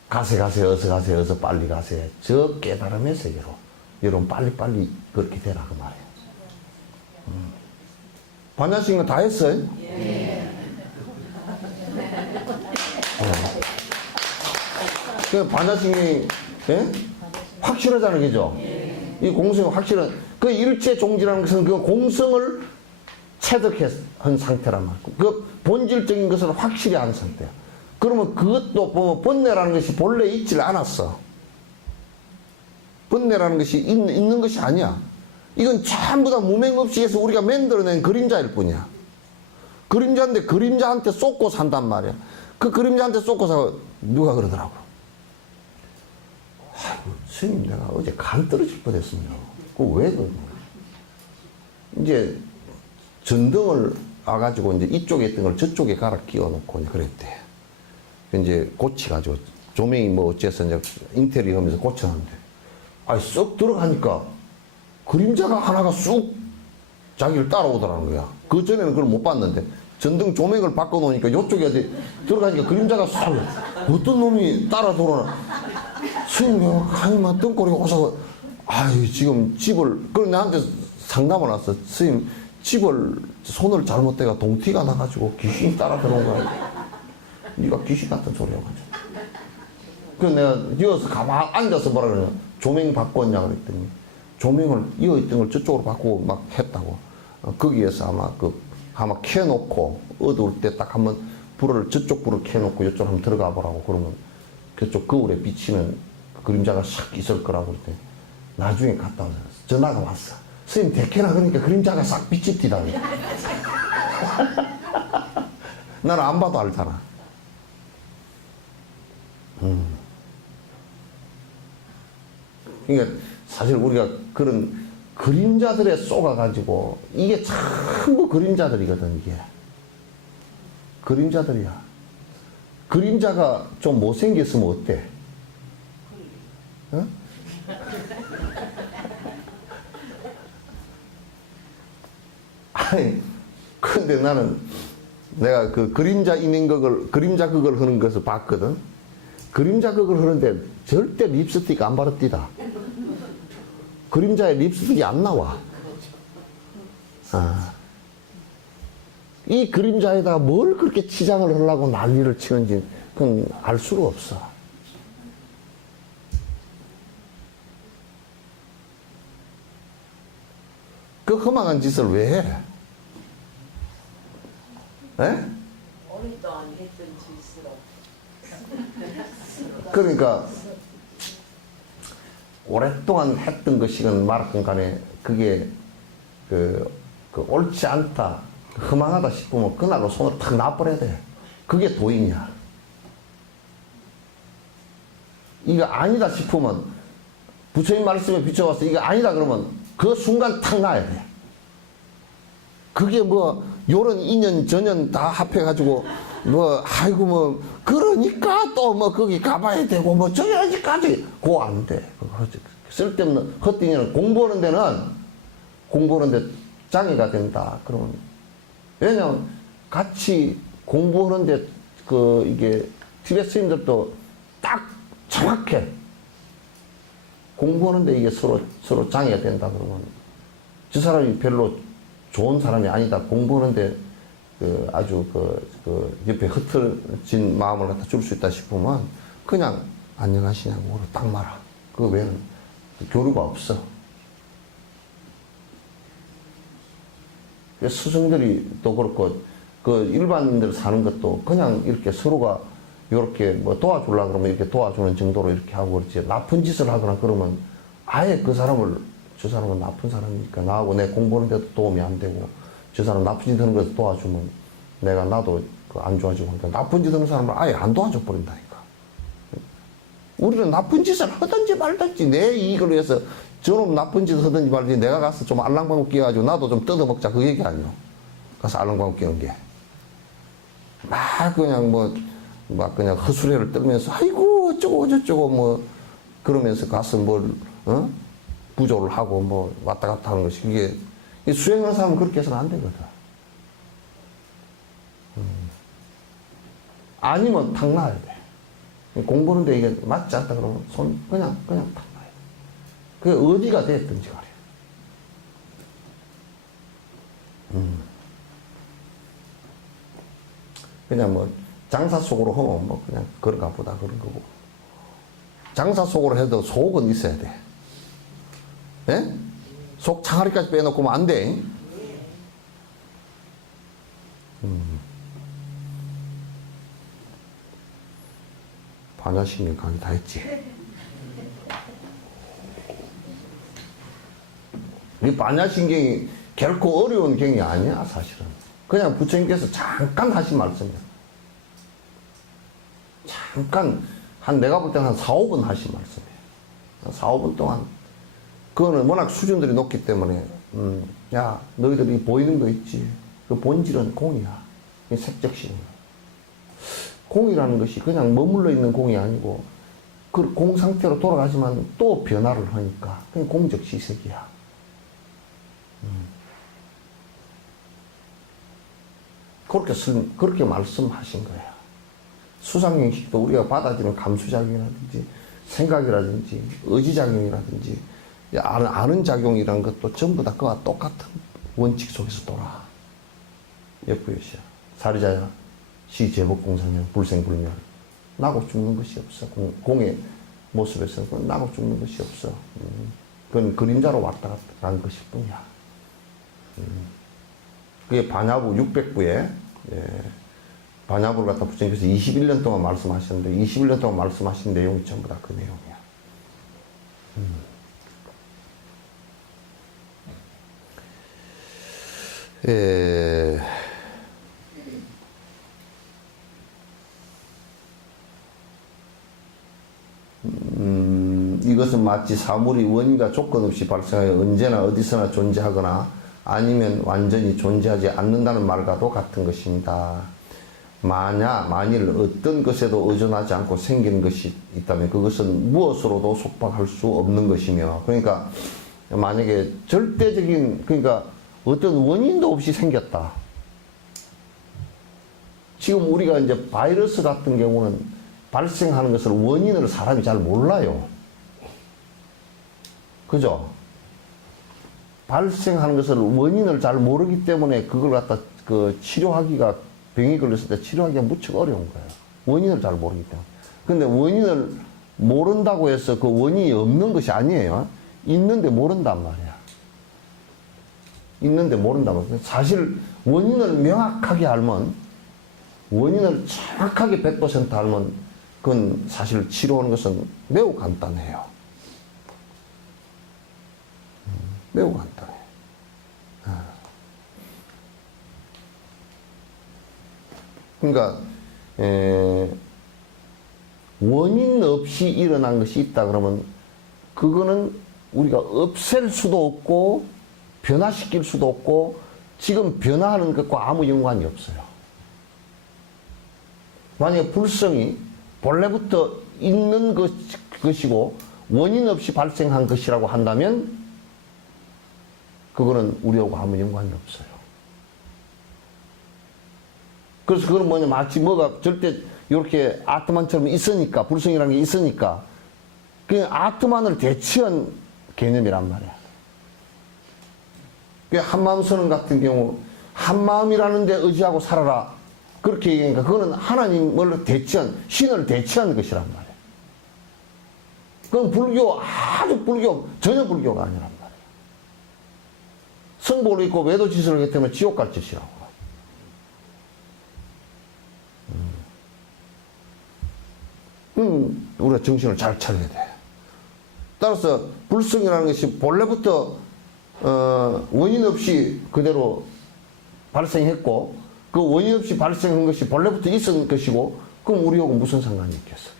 가세 어서 빨리 가세. 저 깨달음의 세계로 여러분 빨리 그렇게 되라 그 말이에요. 반야신경 다 했어요? 예. 그 반야신경이 확실하잖아요, 그죠? 이 공성이 확실한 그 일체 종지라는 것은 그 공성을 체득한 상태란 말이에요. 그 본질적인 것을 확실히 안 상태야. 그러면 그것도 보면 번뇌라는 것이 본래 있질 않았어. 번뇌라는 것이 있는 것이 아니야. 이건 전부 다 무명업식에서 우리가 만들어낸 그림자일 뿐이야. 그림자인데 그림자한테 쏟고 산단 말이야. 그 그림자한테 쏟고 사 누가 그러더라고. 아이고, 스님 내가 어제 간 떨어질 뻔했습니다. 그거 왜 그러냐. 이제 전등을 와가지고 이제 이쪽에 있던 걸 저쪽에 갈아 끼워놓고 그랬대. 이제 고치가지고 조명이 뭐 어째서 이제 인테리어 하면서 고쳐놨는데 아니 쏙 들어가니까 그림자가 하나가 쑥 자기를 따라오더라는 거야. 그 전에는 그걸 못 봤는데 전등 조명을 바꿔놓으니까 이쪽에 어디 들어가니까 그림자가 쑥 어떤 놈이 따라 돌아나. 스님 내가 가니만 뜬꼬리가 오서 아유 지금 집을 그럼 나한테 상담을 왔어. 스님 집을 손을 잘못대가 동티가 나가지고 귀신이 따라 들어온 거야. 네가 귀신 같은 소리 하고. 그래서 내가 이어서 가만 앉아서 뭐라 그러냐. 조명 바꿨냐 그랬더니 조명을 이어있던 걸 저쪽으로 바꾸고 막 했다고. 거기에서 아마 켜놓고 어두울 때 딱 한번 저쪽 불을 켜놓고 이쪽 한번 들어가 보라고 그러면 그쪽 거울에 비치는 그림자가 싹 있을 거라고 그랬더니 나중에 갔다 와서 전화가 왔어. 선생님 대캐나 그러니까 그림자가 싹 빛이 튀다. 나는 안 봐도 알잖아. 그러니까 사실 우리가 그런 그림자들에 쏘가가지고 이게 전부 그림자들이거든. 이게 그림자들이야. 그림자가 좀 못생겼으면 어때? 어? 아니 근데 나는 내가 그 그림자 극을 하는 것을 봤거든. 그림자 극을 하는데 절대 립스틱 안 바르디다. 그림자에 립스틱이 안 나와. 이 그림자에다가 뭘 그렇게 치장을 하려고 난리를 치는지 그건 알 수가 없어. 그 험악한 짓을 왜 해? 에? 오랫동안 했던 짓으로. 그러니까 오랫동안 했던 것이건 말았건 간에 그게 그 옳지 않다, 험하다 싶으면 그날로 손을 탁 놔버려야 돼. 그게 도인이야. 이거 아니다 싶으면 부처님 말씀에 비춰봐서 이거 아니다 그러면 그 순간 탁 놔야 돼. 그게 뭐 요런 인연 전연 다 합해가지고 뭐 아이고 뭐 그러니까 또 뭐 거기 가봐야 되고 뭐 저기까지 그거 안 돼. 쓸데없는 헛되이는 공부하는 데는 공부하는데 장애가 된다. 그러면 왜냐면 같이 공부하는데 이게 티베트 스님들도 딱 정확해. 공부하는데 이게 서로 장애가 된다 그러면 저 사람이 별로 좋은 사람이 아니다. 공부하는데 아주 옆에 흩어진 마음을 갖다 줄 수 있다 싶으면 그냥 안녕하시냐고 딱 말아. 그 외에는 교류가 없어. 스승들이 또 그렇고 일반인들 사는 것도 그냥 이렇게 서로가 이렇게 뭐 도와주려고 그러면 이렇게 도와주는 정도로 이렇게 하고 그렇지. 나쁜 짓을 하거나 그러면 아예 저 사람은 나쁜 사람이니까 나하고 내 공부하는 데도 도움이 안 되고 저 사람 나쁜 짓 하는 것도 도와주면 나도 안 좋아지고 하니까 나쁜 짓 하는 사람을 아예 안 도와줘 버린다니까. 우리는 나쁜 짓을 하든지 말든지 내 이익을 위해서 저놈 나쁜 짓을 하든지 말든지 내가 가서 좀 알랑방울 끼워가지고 나도 좀 뜯어먹자 그 얘기 아니요. 가서 알랑방울 끼는 게. 막 그냥 허수레를 떨면서 아이고 어쩌고 저쩌고 뭐 그러면서 가서 부조를 하고 뭐 왔다 갔다 하는 것이 이게 수행하는 사람은 그렇게 해서는 안 되거든. 아니면 탁 놔야 돼. 공부하는데 이게 맞지 않다 그러면 그냥 탁 놔야 돼. 그게 어디가 됐든지 말이야. 그냥 뭐 장사 속으로 하면 뭐 그냥 그런가 보다 그런 거고. 장사 속으로 해도 속은 있어야 돼. 예? 속 창아리까지 빼놓고 하면 안 돼. 반야신경 강의 다 했지. 이 반야신경이 결코 어려운 경이 아니야, 사실은. 그냥 부처님께서 잠깐 하신 말씀이야. 잠깐, 내가 볼 때는 한 4, 5분 하신 말씀이에요. 한 4, 5분 동안. 그거는 워낙 수준들이 높기 때문에, 야, 너희들이 보이는 거 있지. 그 본질은 공이야. 색적신이야. 공이라는 것이 그냥 머물러 있는 공이 아니고, 그 공 상태로 돌아가지만 또 변화를 하니까, 그냥 공적 시색이야. 그렇게 말씀하신 거야. 수상형식도 우리가 받아들이는 감수작용이라든지, 생각이라든지, 의지작용이라든지, 아는 작용이라는 것도 전부 다 그와 똑같은 원칙 속에서 돌아. 역부여시야. 사리자야, 시제법공상형, 불생불멸. 나고 죽는 것이 없어. 공의 모습에서는 나고 죽는 것이 없어. 그건 그림자로 왔다 갔다 간 것일 뿐이야. 그게 반야부 600부에, 반야부를 갖다 부처님께서 21년 동안 말씀하셨는데, 21년 동안 말씀하신 내용이 전부 다 그 내용이야. 이것은 마치 사물이 원인과 조건 없이 발생하여 언제나 어디서나 존재하거나 아니면 완전히 존재하지 않는다는 말과도 같은 것입니다. 만일 어떤 것에도 의존하지 않고 생기는 것이 있다면 그것은 무엇으로도 속박할 수 없는 것이며, 그러니까 만약에 절대적인, 그러니까 어떤 원인도 없이 생겼다. 지금 우리가 이제 바이러스 같은 경우는 발생하는 것을 원인을 사람이 잘 몰라요. 그죠? 발생하는 것을 원인을 잘 모르기 때문에 그걸 갖다 치료하기가, 병이 걸렸을 때 치료하기가 무척 어려운 거예요. 원인을 잘 모르기 때문에. 근데 원인을 모른다고 해서 그 원인이 없는 것이 아니에요. 있는데 모른단 말이야. 있는데 모른단 말이야. 사실 원인을 명확하게 알면, 원인을 정확하게 100% 알면 그건 사실 치료하는 것은 매우 간단해요. 매우 간단해. 그러니까 원인 없이 일어난 것이 있다 그러면 그거는 우리가 없앨 수도 없고 변화시킬 수도 없고 지금 변화하는 것과 아무 연관이 없어요. 만약에 불성이 본래부터 있는 것이고 원인 없이 발생한 것이라고 한다면 그거는 우리하고 아무 연관이 없어요. 그래서 그건 뭐냐, 마치 뭐가 절대 이렇게 아트만처럼 있으니까, 불성이라는 게 있으니까, 그냥 아트만을 대체한 개념이란 말이야. 그 한마음 선언 같은 경우, 한마음이라는 데 의지하고 살아라. 그렇게 얘기하니까, 그거는 하나님을 대체한, 신을 대체한 것이란 말이야. 그건 불교, 아주 불교, 전혀 불교가 아니란 말이야. 성복을 입고 외도지술을 했기 때문에 지옥 갈 짓이라고. 우리가 정신을 잘 차려야 돼. 따라서 불성이라는 것이 본래부터 원인 없이 그대로 발생했고, 그 원인 없이 발생한 것이 본래부터 있었던 것이고, 그럼 우리하고 무슨 상관이 있겠어요?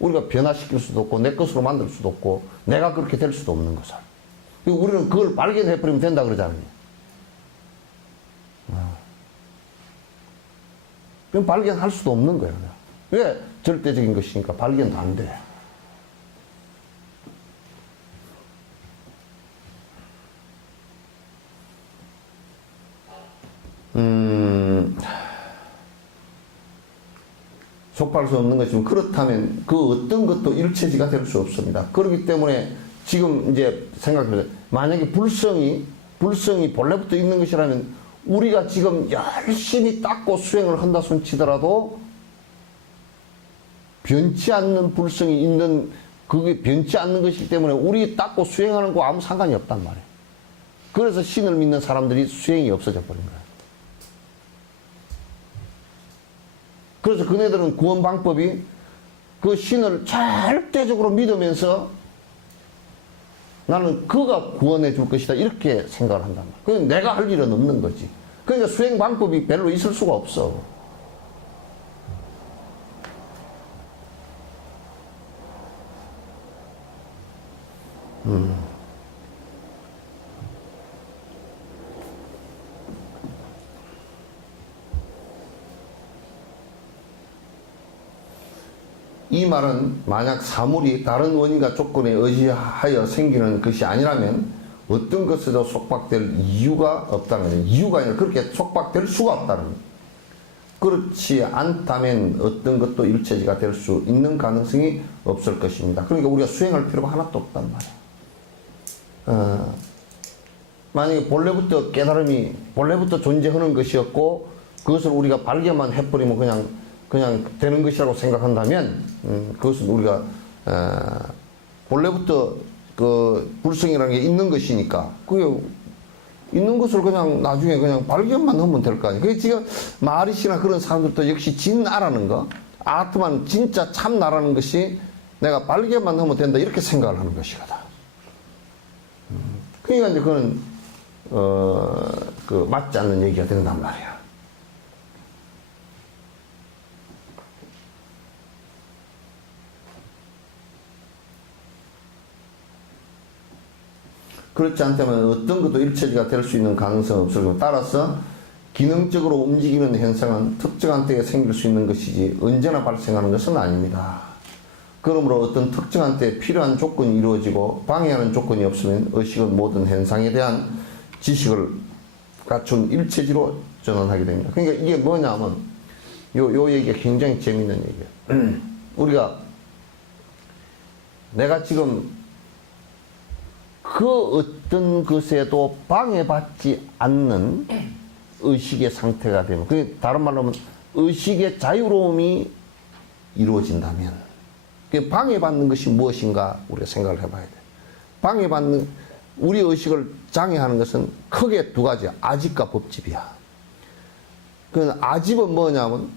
우리가 변화시킬 수도 없고, 내 것으로 만들 수도 없고, 내가 그렇게 될 수도 없는 것을. 우리는 그걸 발견해버리면 된다 그러잖아요. 그럼 발견할 수도 없는 거예요. 왜? 절대적인 것이니까 발견도 안 돼. 속박할 수 없는 것이면, 그렇다면 그 어떤 것도 일체지가 될 수 없습니다. 그렇기 때문에 지금 이제 생각해보세요. 만약에 불성이 본래부터 있는 것이라면, 우리가 지금 열심히 닦고 수행을 한다 손 치더라도 변치 않는 불성이 있는, 그게 변치 않는 것이기 때문에 우리 닦고 수행하는 거 아무 상관이 없단 말이에요. 그래서 신을 믿는 사람들이 수행이 없어져 버린 거예요. 그래서 그네들은 구원 방법이 그 신을 절대적으로 믿으면서 나는 그가 구원해 줄 것이다, 이렇게 생각을 한단 말이야. 그건 내가 할 일은 없는 거지. 그러니까 수행 방법이 별로 있을 수가 없어. 이 말은 만약 사물이 다른 원인과 조건에 의지하여 생기는 것이 아니라면 어떤 것에도 속박될 이유가 없다는 거죠. 이유가 아니라 그렇게 속박될 수가 없다는 거죠. 그렇지 않다면 어떤 것도 일체지가 될 수 있는 가능성이 없을 것입니다. 그러니까 우리가 수행할 필요가 하나도 없단 말이에요. 만약에 본래부터 깨달음이 본래부터 존재하는 것이었고, 그것을 우리가 발견만 해버리면 그냥 되는 것이라고 생각한다면, 그것은 우리가 본래부터 그 불성이라는 게 있는 것이니까, 그게 있는 것을 그냥 나중에 그냥 발견만 하면 될 거 아니에요. 그게 지금 마리시나 그런 사람들도 역시 진나라는 거, 아트만 진짜 참 나라는 것이 내가 발견만 하면 된다, 이렇게 생각을 하는 것이거든. 그러니까 이제 그건 그 맞지 않는 얘기가 된단 말이야. 그렇지 않다면 어떤 것도 일체지가 될 수 있는 가능성은 없을 것이고, 따라서 기능적으로 움직이는 현상은 특정한 때에 생길 수 있는 것이지 언제나 발생하는 것은 아닙니다. 그러므로 어떤 특정한 때에 필요한 조건이 이루어지고 방해하는 조건이 없으면 의식은 모든 현상에 대한 지식을 갖춘 일체지로 전환하게 됩니다. 그러니까 이게 뭐냐면, 요 얘기가 굉장히 재밌는 얘기예요. 우리가 내가 지금 그 어떤 것에도 방해받지 않는 의식의 상태가 되면, 그게 다른 말로 하면 의식의 자유로움이 이루어진다면, 그 방해받는 것이 무엇인가 우리가 생각을 해봐야 돼. 방해받는, 우리 의식을 장애하는 것은 크게 두 가지야. 아집과 법집이야. 그 아집은 뭐냐면,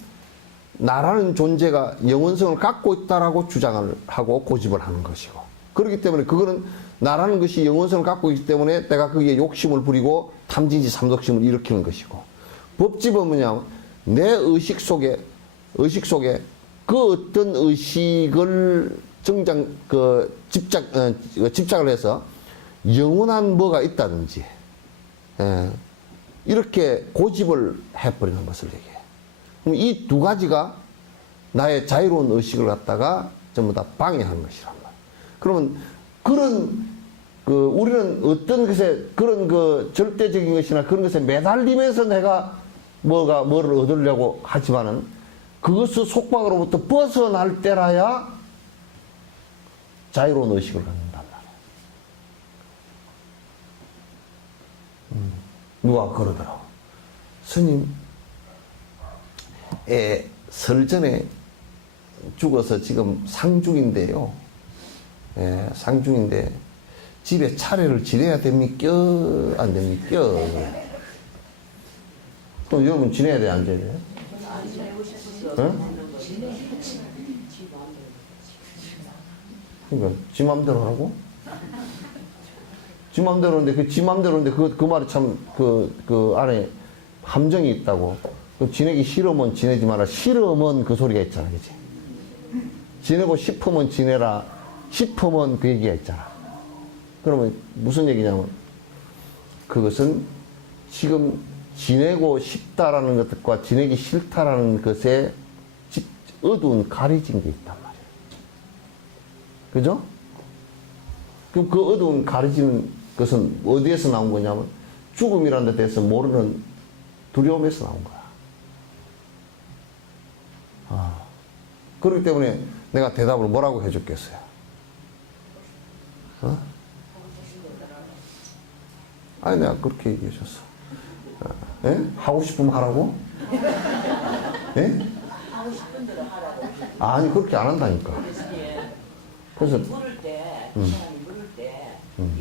나라는 존재가 영원성을 갖고 있다라고 주장을 하고 고집을 하는 것이고, 그렇기 때문에 그거는 나라는 것이 영원성을 갖고 있기 때문에 내가 거기에 욕심을 부리고 탐진지 삼독심을 일으키는 것이고, 법집은 뭐냐면 내 의식 속에 그 어떤 의식을 집착을 해서 영원한 뭐가 있다든지, 이렇게 고집을 해버리는 것을 얘기해. 그럼 이 두 가지가 나의 자유로운 의식을 갖다가 전부 다 방해하는 것이란 말이야. 그러면 그런 우리는 어떤 것에, 그런 절대적인 것이나 그런 것에 매달리면서 내가 뭐를 얻으려고 하지만은 그것의 속박으로부터 벗어날 때라야 자유로운 의식을 갖는단 말이에요. 누가 그러더라고. 스님, 설전에 죽어서 지금 상중인데요. 예, 상중인데 집에 차례를 지내야 됩니까? 안 됩니까? 그럼 여러분 지내야 돼, 안 지내야 돼? 안 지내고 싶어서 응? 지내는 거지. 지 마음대로. 그러니까 지 맘대로 하라고? 지 맘대로인데 지 맘대로인데 그 말이 참 그 안에 함정이 있다고. 지내기 싫으면 지내지 마라. 싫으면 그 소리가 있잖아, 그치? 지내고 싶으면 지내라. 싶으면 그 얘기가 있잖아. 그러면 무슨 얘기냐면 그것은 지금 지내고 싶다라는 것과 지내기 싫다라는 것에 어두운 가려진 게 있단 말이에요. 그죠? 그럼 그 어두운 가려지는 것은 어디에서 나온 거냐면 죽음이라는 데 대해서 모르는 두려움에서 나온 거야. 그렇기 때문에 내가 대답을 뭐라고 해줬겠어요? 아니, 내가 그렇게 얘기해줬어. 예? 하고 싶으면 하라고? 예? 하고 싶은 대로 하라고. 아니, 그렇게 안 한다니까. 그래서, 물을 때, 그 사람이 물을 때,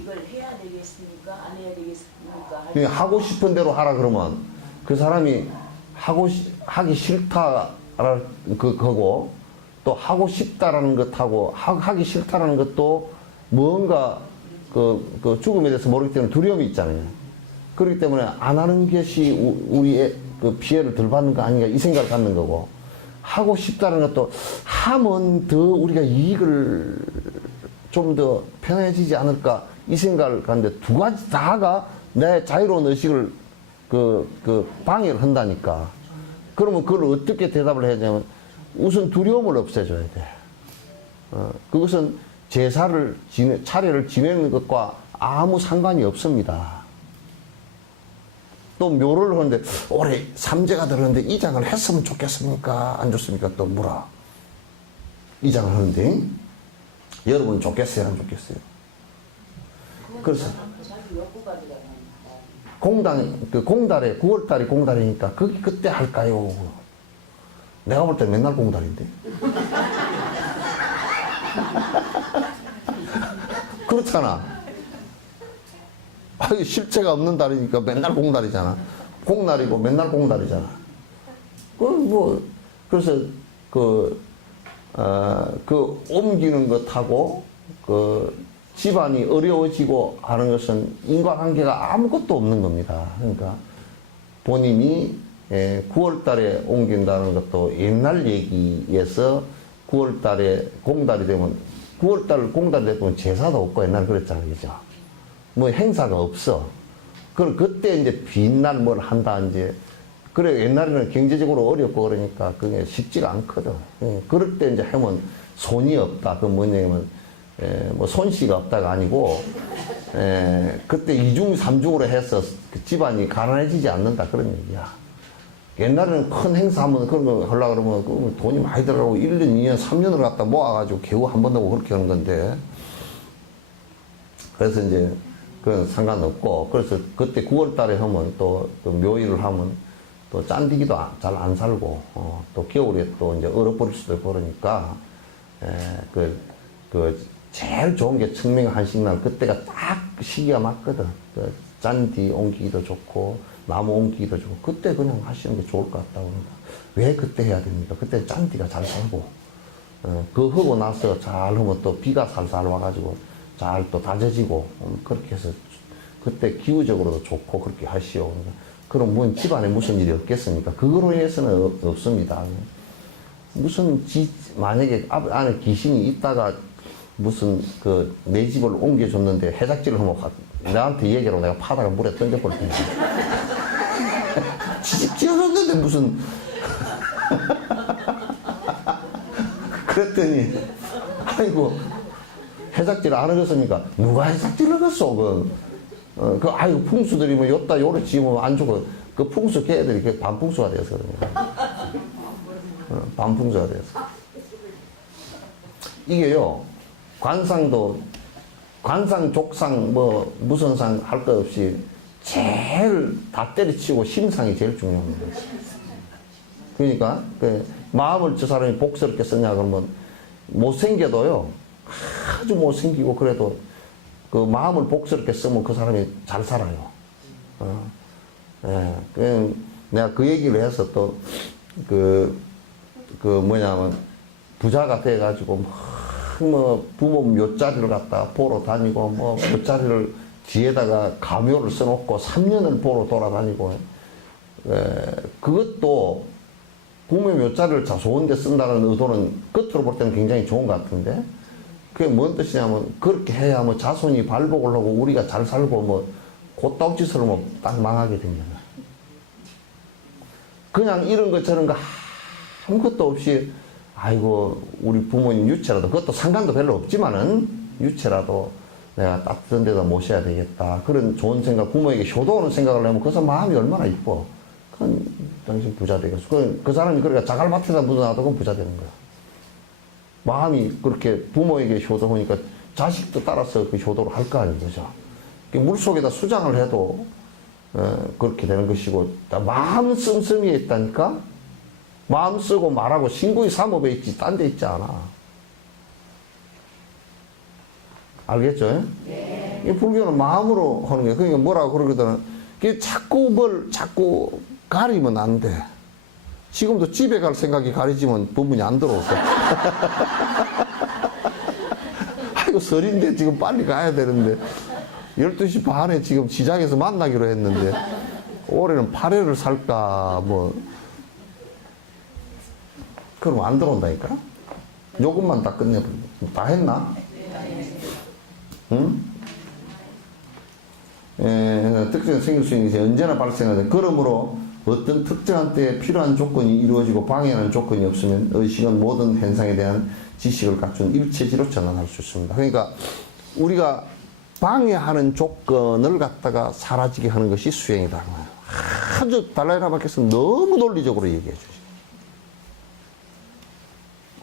이걸 해야 되겠습니까? 안 해야 되겠습니까? 그냥 하고 싶은 대로 하라 그러면 그 사람이 하기 싫다라는 거고 또 하고 싶다라는 것하고 하기 싫다라는 것도 뭔가 그 죽음에 대해서 모르기 때문에 두려움이 있잖아요. 그렇기 때문에 안 하는 것이 우리의 그 피해를 덜 받는 거 아닌가 이 생각을 갖는 거고 하고 싶다는 것도 하면 더 우리가 이익을 좀 더 편해지지 않을까 이 생각을 갖는데 두 가지 다가 내 자유로운 의식을 방해를 한다니까. 그러면 그걸 어떻게 대답을 해야 되냐면 우선 두려움을 없애줘야 돼. 그것은 차례를 지내는 것과 아무 상관이 없습니다. 또 묘를 하는데 올해 삼재가 들었는데 이장을 했으면 좋겠습니까? 안 좋습니까? 또 뭐라? 이장을 하는데 여러분 좋겠어요? 안 좋겠어요? 그래서 자기 욕구가지가 공달에 9월달이 공달이니까 그때 할까요? 내가 볼 때 맨날 공달인데. 그렇잖아. 아니, 실체가 없는 달이니까 맨날 공달이잖아. 공날이고 맨날 공달이잖아. 그래서 옮기는 것하고 집안이 어려워지고 하는 것은 인과관계가 아무것도 없는 겁니다. 그러니까 본인이 9월 달에 옮긴다는 것도 옛날 얘기에서 9월 달에 공달이 되면 9월 달 공달이 되면 제사도 없고 옛날에 그랬잖아요. 그죠? 뭐 행사가 없어. 그럼 그때 이제 빈날 뭘 한다 이제. 그래 옛날에는 경제적으로 어렵고 그러니까 그게 쉽지가 않거든. 그럴 때 이제 하면 손이 없다. 그 뭐냐면 뭐 손씨가 없다가 아니고 그때 2중 3중으로 해서 그 집안이 가난해지지 않는다 그런 얘기야. 옛날에는 큰 행사하면 그런 거 하려고 그러면 돈이 많이 들어가고 1년, 2년, 3년을 갖다 모아가지고 겨우 한 번 하고 그렇게 하는 건데. 그래서 이제 그건 상관없고, 그래서 그때 9월 달에 하면 또 묘일을 하면 또 짠디기도 잘 안 살고, 또 겨울에 또 이제 얼어버릴 수도 있고 그러니까, 제일 좋은 게 청명한식날 그때가 딱 시기가 맞거든. 짠디 옮기기도 좋고, 나무 옮기기도 좋고, 그때 그냥 하시는 게 좋을 것 같다고 합니다. 왜 그때 해야 됩니까? 그때 짠디가 잘 살고, 그거 하고 나서 잘 하면 또 비가 살살 와가지고 잘 또 다져지고, 그렇게 해서 그때 기후적으로도 좋고 그렇게 하시오. 그럼 뭐 집안에 무슨 일이 없겠습니까? 그거로 인해서는 없습니다. 만약에 안에 귀신이 있다가 무슨 내 집을 옮겨줬는데 해작질을 하면 나한테 얘기하고 내가 파다가 물에 던져버릴 텐데. 지집 지어줬는데 무슨. 그랬더니, 아이고, 해작질 안 하겠습니까? 누가 해작질을 하겠어, 아유, 풍수들이 뭐, 요따 요래 지으면 안 주고, 그 풍수 개들이 그 반풍수가 돼서 그러니까. 반풍수가 돼서. 이게요, 관상, 족상, 뭐, 무슨 상 할 것 없이 제일 다 때려치고 심상이 제일 중요합니다. 그러니까, 마음을 저 사람이 복스럽게 쓰냐, 그러면, 못생겨도요, 아주 못생기고 그래도 그 마음을 복스럽게 쓰면 그 사람이 잘 살아요. 예, 내가 그 얘기를 해서 또, 뭐냐면, 부자가 돼가지고, 뭐, 부모 묘자리를 갖다 보러 다니고, 뭐, 묘자리를 뒤에다가 가묘를 써놓고 3년을 보러 돌아다니고, 그것도 부모 묘자리를 좋은 데 쓴다는 의도는 겉으로 볼 때는 굉장히 좋은 것 같은데, 그게 뭔 뜻이냐면, 그렇게 해야 뭐 자손이 발복을 하고 우리가 잘 살고 뭐, 곧다우짓을 뭐 딱 망하게 됩니다. 그냥 이런 거 저런 거 아무것도 없이, 아이고, 우리 부모님 유체라도, 그것도 상관도 별로 없지만은, 유체라도 내가 따뜻한 데다 모셔야 되겠다. 그런 좋은 생각, 부모에게 효도하는 생각을 하면 그 사람 마음이 얼마나 이뻐. 그건 당신 부자 되겠어. 그 사람이 그러니까 자갈밭에다 묻어놔도 그건 부자 되는 거야. 마음이 그렇게 부모에게 효도하니까 자식도 따라서 그 효도를 할 거 아니에요. 그죠? 물 속에다 수장을 해도 그렇게 되는 것이고, 마음 씀씀이에 있다니까? 마음 쓰고 말하고 신구의 삼업에 있지, 딴 데 있지 않아. 알겠죠? 네. 이 불교는 마음으로 하는 거예요. 그러니까 뭐라고 그러거든. 자꾸 가리면 안 돼. 지금도 집에 갈 생각이 가리지면 부분이 안 들어오고. 아이고, 설인데 지금 빨리 가야 되는데. 12시 반에 지금 시장에서 만나기로 했는데, 올해는 8회를 살까, 뭐. 그럼 안 들어온다니까? 요것만 다 끝내버려. 다 했나? 응? 특정한 생길 수 있는 것이 언제나 발생하는, 그러므로 어떤 특정한 때에 필요한 조건이 이루어지고 방해하는 조건이 없으면 의식은 모든 현상에 대한 지식을 갖춘 일체지로 전환할 수 있습니다. 그러니까 우리가 방해하는 조건을 갖다가 사라지게 하는 것이 수행이다. 아주 달라이라마께서 너무 논리적으로 얘기해 주시죠.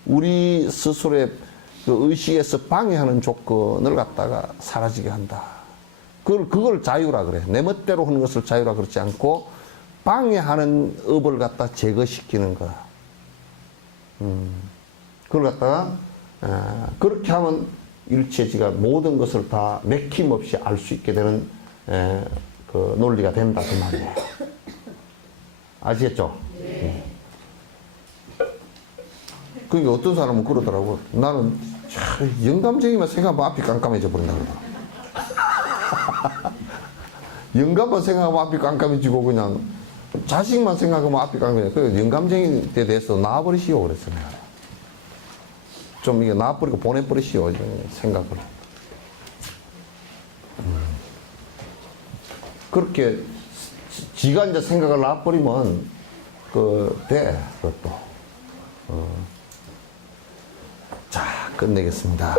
우리 스스로의 그 의식에서 방해하는 조건을 갖다가 사라지게 한다. 그걸 자유라 그래. 내 멋대로 하는 것을 자유라 그렇지 않고 방해하는 업을 갖다 제거시키는 거야. 그걸 갖다가 그렇게 하면 일체지가 모든 것을 다 맥힘없이 알 수 있게 되는 그 논리가 된다 그 말이에요. 아시겠죠? 네. 그러니까 어떤 사람은 그러더라고. 나는 영감쟁이만 생각하면 앞이 깜깜해져 버린다 그러더라고. 영감만 생각하면 앞이 깜깜해지고 그냥 자식만 생각하면 앞이 깜깜해져. 그 영감쟁이에 대해서 놔버리시오 그랬어 내가. 좀 이게 놔버리고 보내버리시오 생각을. 그렇게 지가 이제 생각을 놔버리면 돼 그것도. 자, 끝내겠습니다.